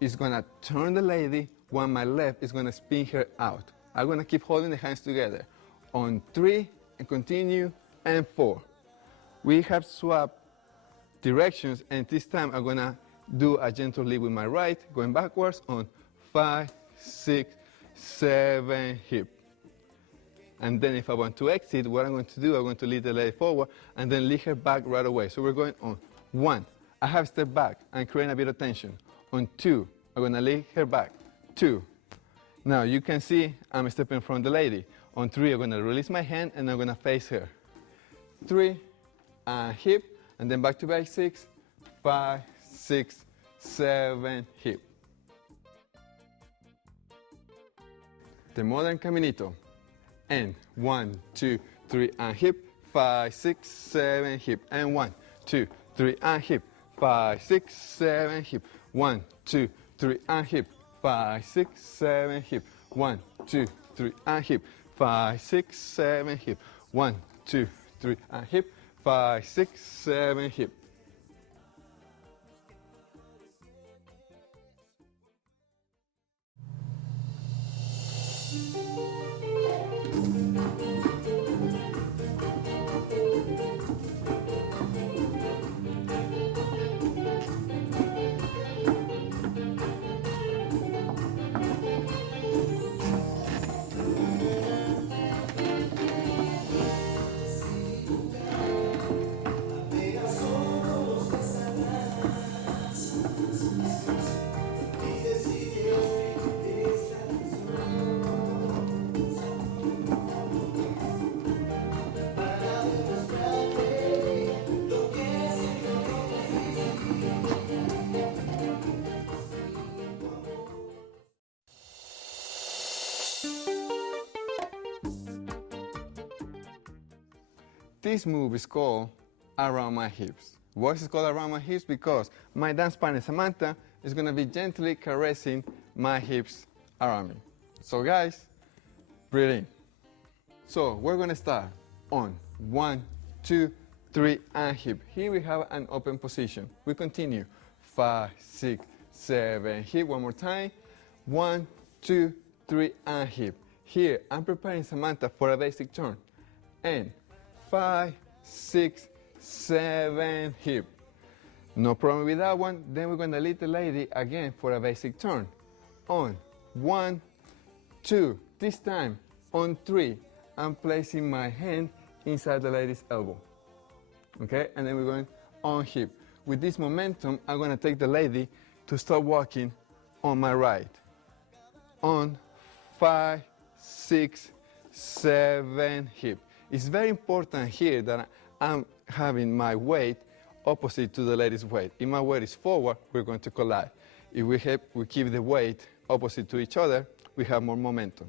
is gonna turn the lady while my left is gonna spin her out. I'm gonna keep holding the hands together. On 3, and continue, and 4. We have swapped directions, and this time I'm gonna do a gentle lead with my right, going backwards on 5, 6, 7, hip. And then if I want to exit, what I'm going to do, I'm going to lead the lady forward and then lead her back right away. So we're going on 1. I have stepped back and creating a bit of tension. On 2, I'm going to lead her back. 2. Now you can see I'm stepping from the lady. On 3, I'm going to release my hand and I'm going to face her. 3, hip, and then back to basics. 5, 6, 7, hip. The modern caminito. And 1, 2, 3, and hip. 5, 6, 7, hip. And 1, 2, 3, and hip. 5, 6, 7, hip. 1, 2, 3, and hip. 5, 6, 7, hip. 1, 2, 3, and hip. 5, 6, 7, hip. 1, 2, 3, and hip. 5, 6, 7, hip. This move is called around my hips. Why is it called around my hips? Because my dance partner Samantha is going to be gently caressing my hips around me. So guys, breathe in. So we're going to start on 1, 2, 3, and hip. Here we have an open position. We continue. 5, 6, 7, hip. One more time. 1, 2, 3, and hip. Here, I'm preparing Samantha for a basic turn. And 5, 6, 7, hip. No problem with that one. Then we're going to lead the lady again for a basic turn. On 1, 2. This time on 3, I'm placing my hand inside the lady's elbow. Okay, and then we're going on hip. With this momentum, I'm going to take the lady to start walking on my right. On 5, 6, 7, hip. It's very important here that I'm having my weight opposite to the lady's weight. If my weight is forward, we're going to collide. If we keep the weight opposite to each other, we have more momentum.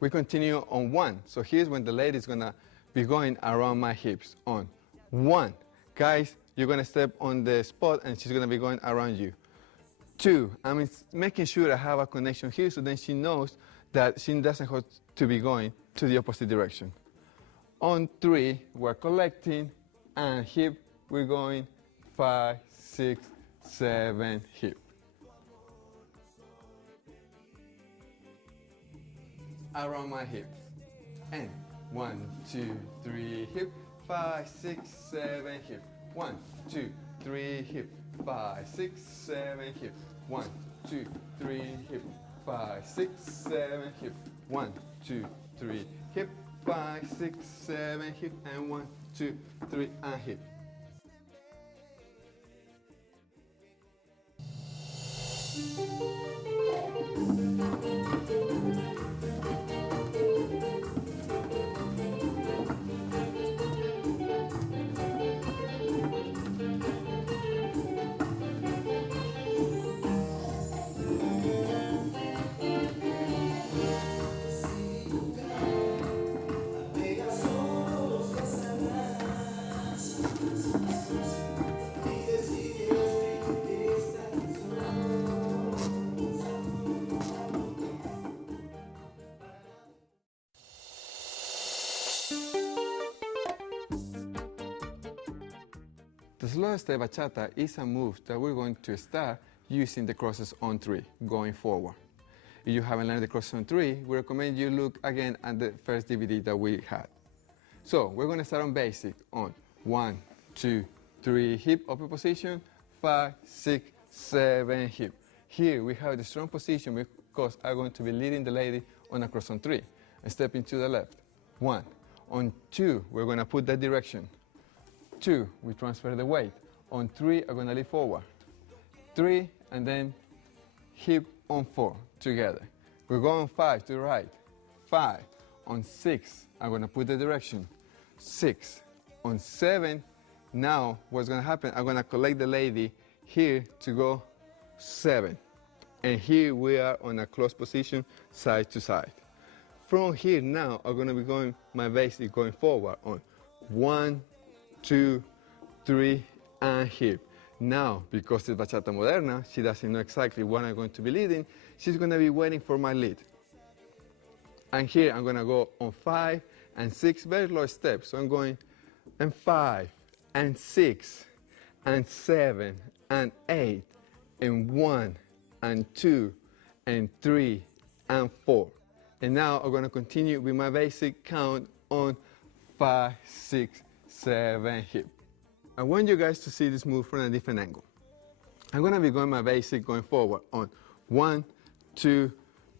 We continue on 1. So here's when the lady is going to be going around my hips. On 1. Guys, you're going to step on the spot and she's going to be going around you. 2. I'm making sure I have a connection here so then she knows that she doesn't have to be going to the opposite direction. On 3, we're collecting, and hip, we're going 5, 6, 7, hip. Around my hips. And 1, 2, 3, hip. 5, 6, 7, hip. 1, 2, 3, hip. 5, 6, 7, hip. 1, 2, 3, hip. 5, 6, 7, hip. 1, 2, 3, hip. 5, 6, 7, hip, and 1, 2, 3, and hip. slow step bachata is a move that we're going to start using the crosses on 3, going forward. If you haven't learned the crosses on 3, we recommend you look again at the first DVD that we had. So we're going to start on basic on 1, 2, 3, hip, open position, 5, 6, 7, hip. Here we have the strong position because I'm going to be leading the lady on a cross on 3 and stepping to the left. 1. On 2, we're going to put that direction. 2, we transfer the weight. On 3, I'm going to lead forward. 3, and then hip on 4 together. We're going 5 to the right. 5. On 6, I'm going to put the direction. 6. On 7, now what's going to happen, I'm going to collect the lady here to go 7. And here we are on a close position, side to side. From here now, I'm going to be going my basic going forward on 1, 2, 3, and hip. Now, because it's Bachata Moderna, she doesn't know exactly what I'm going to be leading. She's going to be waiting for my lead. And here I'm going to go on 5 and 6 very low steps. So I'm going and 5 and 6 and 7 and 8 and 1 and 2 and 3 and 4. And now I'm going to continue with my basic count on 5, 6, 7, hip. I want you guys to see this move from a different angle. I'm going to be going my basic going forward on 1, 2,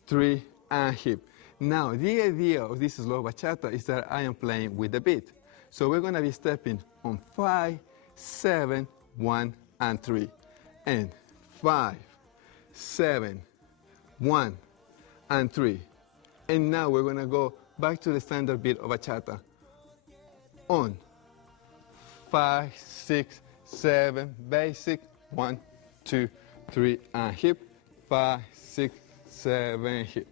3, and hip. Now, the idea of this slow bachata is that I am playing with the beat. So we're going to be stepping on 5, 7, 1, and 3. And 5, 7, 1, and 3. And now we're going to go back to the standard beat of bachata on 5, 6, 7, basic, 1, 2, 3, and hip, 5, 6, 7, hip.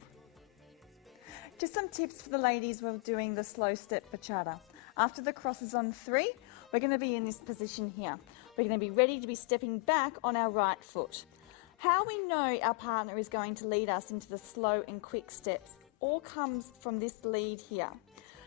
Just some tips for the ladies while doing the slow step bachata. After the crosses on 3, we're going to be in this position here. We're going to be ready to be stepping back on our right foot. How we know our partner is going to lead us into the slow and quick steps all comes from this lead here.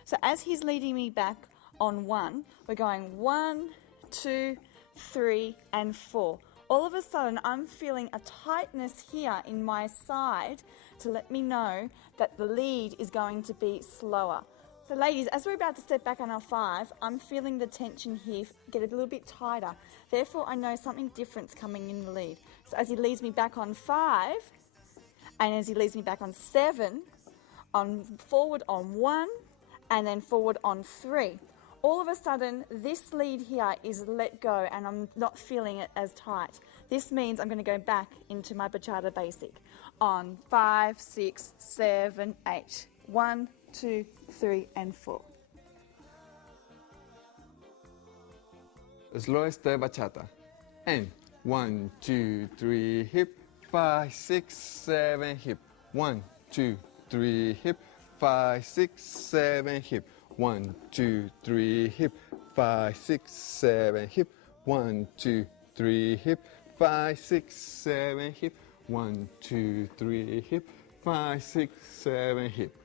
So as he's leading me back on 1, we're going 1, 2, 3, and 4. All of a sudden, I'm feeling a tightness here in my side to let me know that the lead is going to be slower. So ladies, as we're about to step back on our 5, I'm feeling the tension here get a little bit tighter. Therefore, I know something different's coming in the lead. So as he leads me back on 5, and as he leads me back on 7, on forward on 1, and then forward on 3. All of a sudden, this lead here is let go and I'm not feeling it as tight. This means I'm going to go back into my bachata basic on 5, 6, 7, 8. 1, 2, 3, and 4. Slow step bachata. And 1, 2, 3, hip, 5, 6, 7, hip. 1, 2, 3, hip, 5, 6, 7, hip. 1, 2, 3, hip, 5, 6, 7, hip. 1, 2, 3, hip, 5, 6, 7, hip. 1, 2, 3, hip, 5, 6, 7, hip.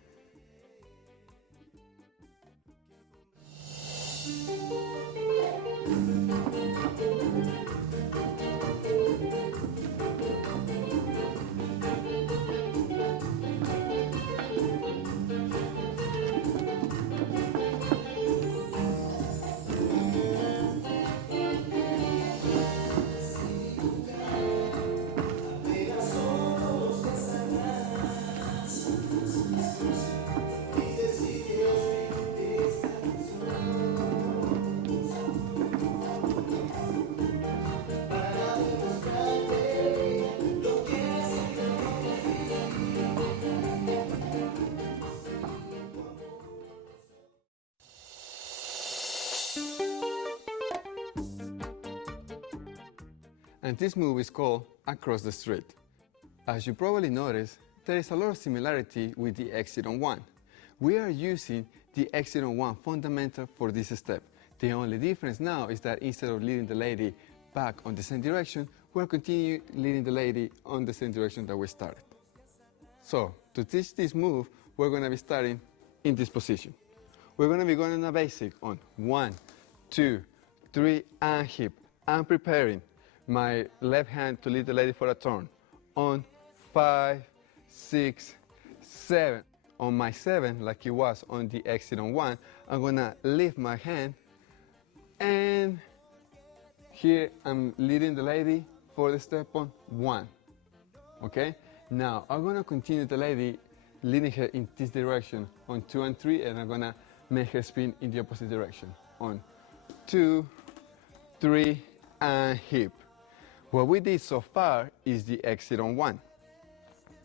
And this move is called Across the Street. As you probably noticed, there is a lot of similarity with the exit on 1. We are using the exit on 1 fundamental for this step. The only difference now is that instead of leading the lady back on the same direction, we'll continue leading the lady on the same direction that we started. So, to teach this move, we're going to be starting in this position. We're going to be going on a basic on 1, 2, 3, and hip. I'm preparing my left hand to lead the lady for a turn. On 5, 6, 7. On my 7, like it was on the exit on 1, I'm gonna lift my hand, and here I'm leading the lady for the step on 1. Okay? Now I'm gonna continue the lady, leading her in this direction on 2 and 3, and I'm gonna make her spin in the opposite direction on 2, 3, and hip. What we did so far is the exit on 1.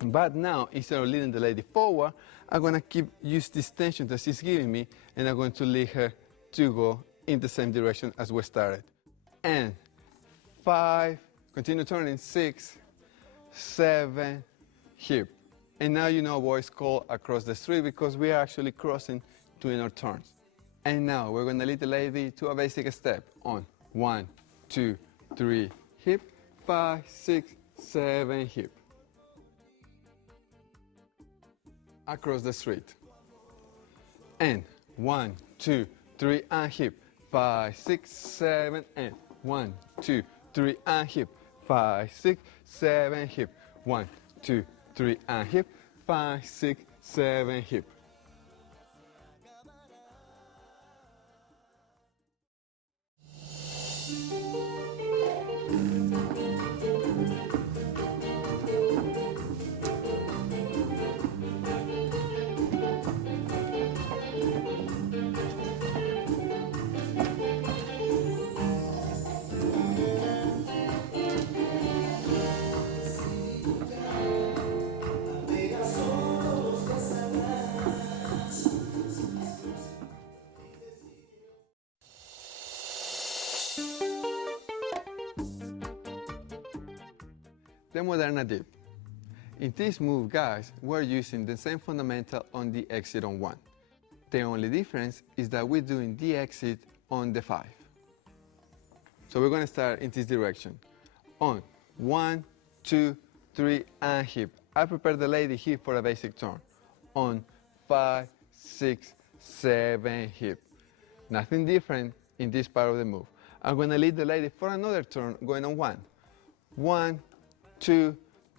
But now, instead of leading the lady forward, I'm going to use this tension that she's giving me, and I'm going to lead her to go in the same direction as we started. And 5, continue turning, 6, 7, hip. And now you know what is called across the street, because we are actually crossing doing our turns. And now we're going to lead the lady to a basic step on 1, 2, 3, hip, 5, 6, 7, hip. Across the street. And 1, 2, 3, and hip. 5, 6, 7, and 1, 2, 3, and hip. 5, 6, 7, hip. 1, 2, 3, and hip. 5, 6, 7, hip. The Moderna dip. In this move, guys, we're using the same fundamental on the exit on 1. The only difference is that we're doing the exit on the 5. So we're going to start in this direction. On 1, 2, 3, and hip. I prepare the lady hip for a basic turn. On 5, 6, 7, hip. Nothing different in this part of the move. I'm going to lead the lady for another turn going on 1. 1, 2,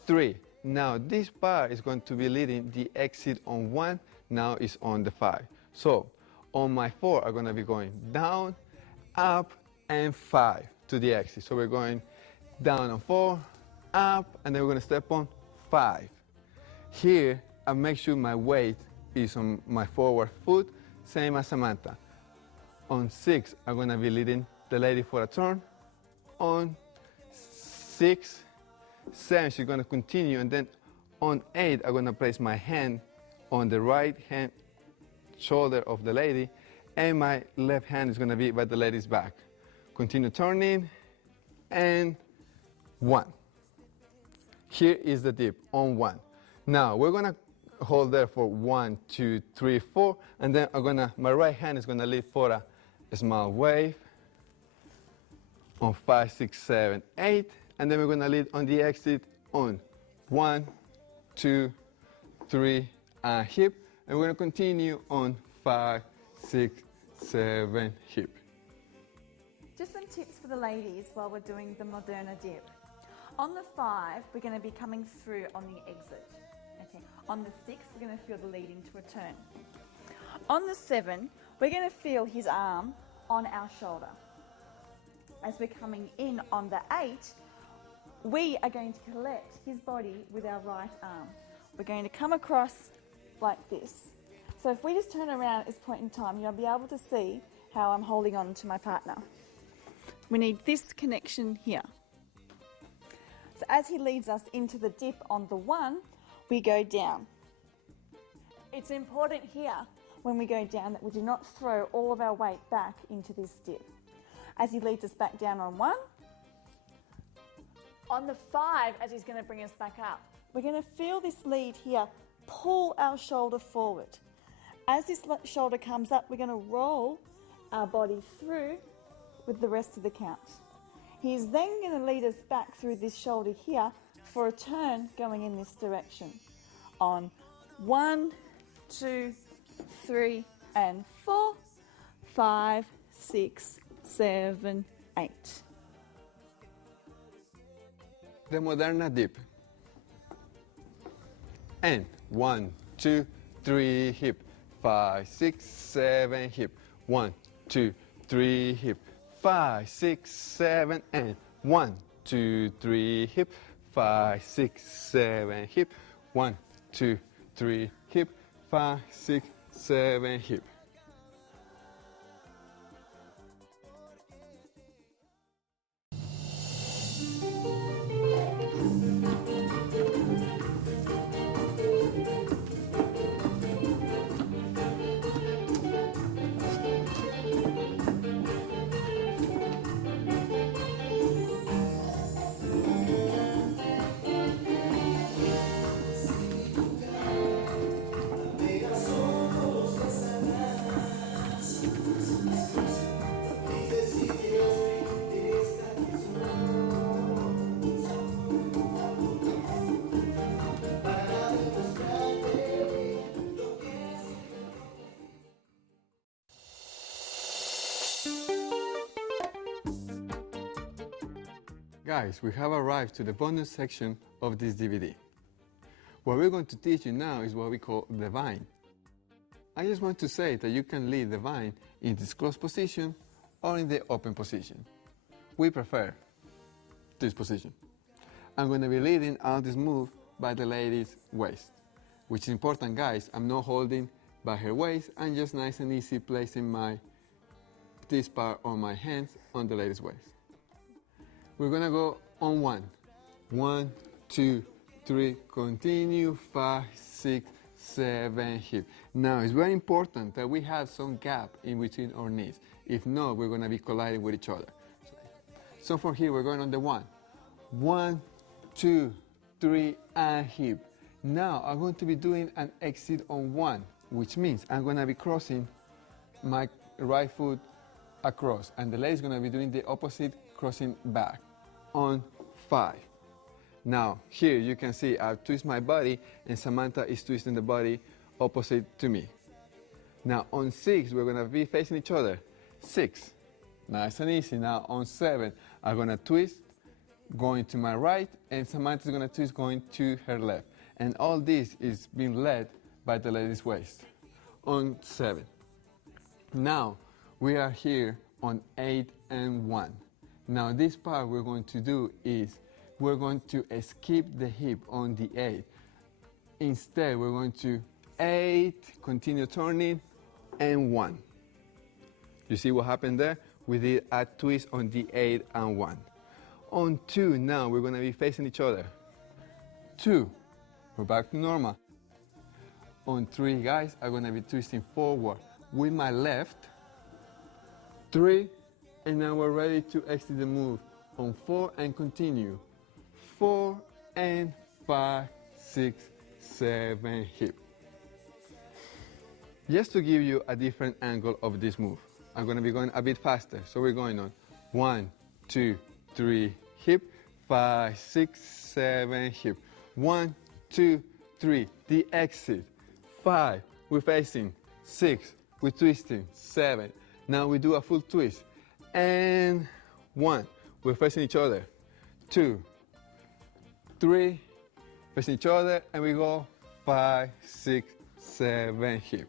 3. Now this part is going to be leading the exit on 1, now is on the 5. So on my 4, I'm going to be going down, up, and 5 to the exit. So we're going down on 4, up, and then we're going to step on 5. Here, I make sure my weight is on my forward foot, same as Samantha. On 6, I'm going to be leading the lady for a turn. On 6, 7, she's going to continue, and then on 8, I'm going to place my hand on the right hand shoulder of the lady, and my left hand is going to be by the lady's back. Continue turning, and 1. Here is the dip on 1. Now we're going to hold there for 1, 2, 3, 4, and then my right hand is going to lead for a small wave on 5, 6, 7, 8. And then we're going to lead on the exit on 1, 2, 3, and hip. And we're going to continue on 5, 6, 7, hip. Just some tips for the ladies while we're doing the Moderna dip. On the 5, we're going to be coming through on the exit. Okay. On the 6, we're going to feel the leading to a turn. On the 7, we're going to feel his arm on our shoulder. As we're coming in on the 8, we are going to collect his body with our right arm. We're going to come across like this. So if we just turn around at this point in time, you'll be able to see how I'm holding on to my partner. We need this connection here. So as he leads us into the dip on the 1, we go down. It's important here when we go down that we do not throw all of our weight back into this dip. As he leads us back down on 1, on the 5, as he's going to bring us back up, we're going to feel this lead here pull our shoulder forward. As this shoulder comes up, we're going to roll our body through with the rest of the count. He's then going to lead us back through this shoulder here for a turn going in this direction. On 1, 2, 3, and 4, 5, 6, 7, 8. the Moderna dip. And 1, 2, 3, hip. 5, 6, 7, hip. 1, 2, 3, hip. 5, 6, 7, and 1, 2, 3, hip. 5, 6, 7, hip. 1, 2, 3, hip. 5, 6, 7, hip. Guys, we have arrived to the bonus section of this DVD. What we're going to teach you now is what we call the vine. I just want to say that you can lead the vine in this closed position or in the open position. We prefer this position. I'm going to be leading out this move by the lady's waist, which is important, guys. I'm not holding by her waist. I'm just nice and easy placing this part on my hands on the lady's waist. We're gonna go on 1. 1, 2, 3, continue, 5, 6, 7, hip. Now, it's very important that we have some gap in between our knees. If not, we're gonna be colliding with each other. So from here, we're going on the 1. 1, 2, 3, and hip. Now, I'm going to be doing an exit on 1, which means I'm gonna be crossing my right foot across, and the lady's gonna be doing the opposite, crossing back on 5. Now here you can see I twist my body and Samantha is twisting the body opposite to me. Now on 6 we're gonna be facing each other. 6, nice and easy. Now on 7 I'm gonna twist going to my right and Samantha's gonna twist going to her left. And all this is being led by the lady's waist. On 7. Now we are here on 8 and 1. Now this part we're going to do is we're going to skip the hip on the 8. Instead we're going to 8, continue turning, and 1. You see what happened there? We did a twist on the 8 and 1. On 2 now we're going to be facing each other. 2, we're back to normal. On 3 guys, I'm going to be twisting forward with my left. 3, and now we're ready to exit the move. On 4 and continue. 4 and 5, 6, 7, hip. Just to give you a different angle of this move, I'm going to be going a bit faster. So we're going on 1, 2, 3, hip, 5, 6, 7, hip. 1, 2, 3, the exit. 5, we're facing. 6, we're twisting. 7, now we do a full twist. And 1, we're facing each other. 2, 3, facing each other, and we go 5, 6, 7, hip.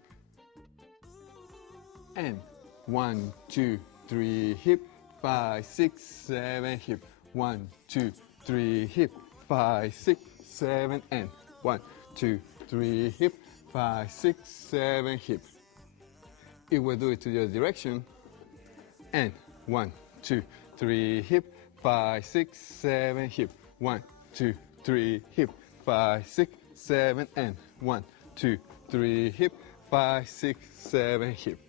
And 1, 2, 3, hip, 5, 6, 7, hip. 1, 2, 3, hip, 5, 6, 7, and 1, 2, 3, hip, 5, 6, 7, hip. If we do it to the other direction, and 1, 2, 3, hip, 5, 6, 7, hip. 1, 2, 3, hip, 5, 6, 7, and 1, 2, 3, hip, 5, 6, 7, hip.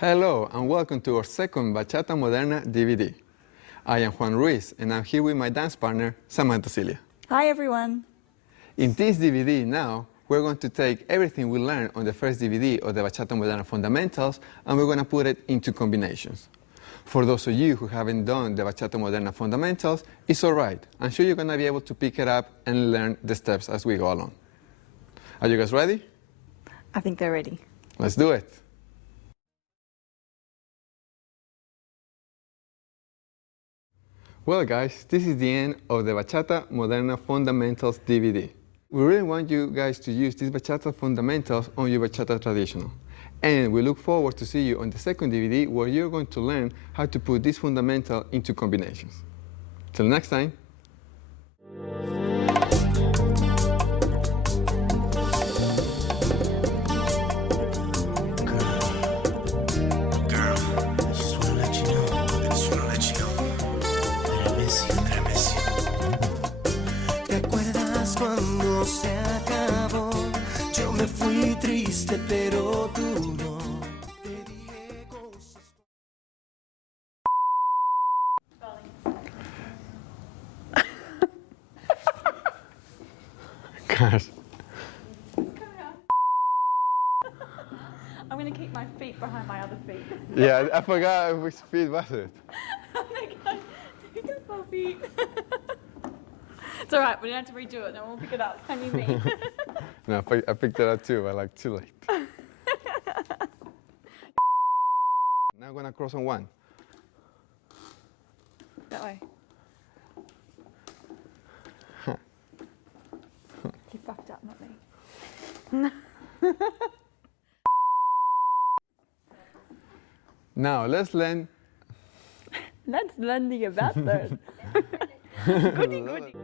Hello and welcome to our second Bachata Moderna DVD. I am Juan Ruiz and I'm here with my dance partner, Samantha Cilia. Hi everyone. In this DVD now, we're going to take everything we learned on the first DVD of the Bachata Moderna fundamentals and we're going to put it into combinations. For those of you who haven't done the Bachata Moderna fundamentals, it's all right. I'm sure you're going to be able to pick it up and learn the steps as we go along. Are you guys ready? I think they're ready. Let's do it. Well guys, this is the end of the Bachata Moderna Fundamentals DVD. We really want you guys to use these Bachata Fundamentals on your Bachata Traditional. And we look forward to see you on the second DVD where you're going to learn how to put this fundamental into combinations. Till next time. Cuando se acabó, yo me fui triste, pero tú no. Te dije cosas. Gosh. I'm going to keep my feet behind my other feet. Yeah, I forgot which feet was it. Oh my god, take off my feet. It's alright, we don't have to redo it, no one will pick it up. Only me. No, I picked it up too, but like too late. Now I'm gonna cross on one. That way. You fucked up, not me. Now let's learn. Let's learn the about that. Goody, goody.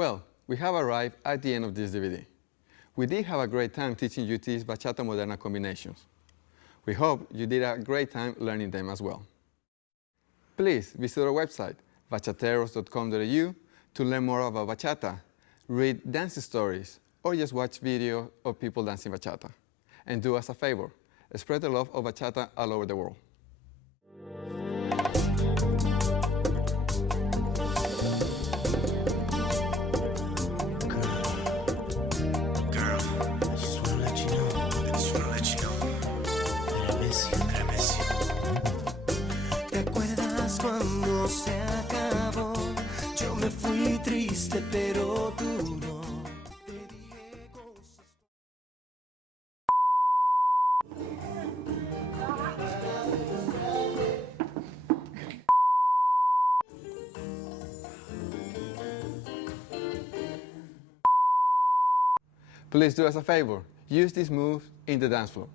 Well, we have arrived at the end of this DVD. We did have a great time teaching you these Bachata Moderna combinations. We hope you did a great time learning them as well. Please visit our website, bachateros.com.au, to learn more about bachata, read dance stories, or just watch videos of people dancing bachata. And do us a favor, spread the love of bachata all over the world. Cuando se acabó, yo me fui triste, pero tú no. Te dije cosas. Please do us a favor, use these moves in the dance floor,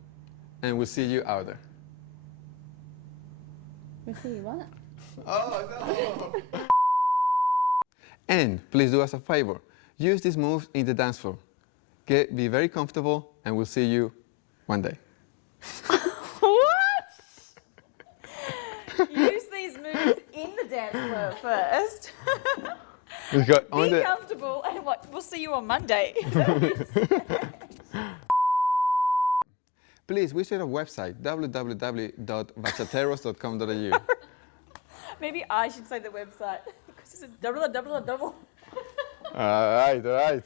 and we'll see you out there. We'll see you what? Oh, no! And please do us a favor, use these moves in the dance floor. Be very comfortable, and we'll see you one day. What? Use these moves in the dance floor first. We've got Be comfortable, and what? We'll see you on Monday. Please visit our website, www.bachateros.com.au. Maybe I should say the website because it's a double. All right.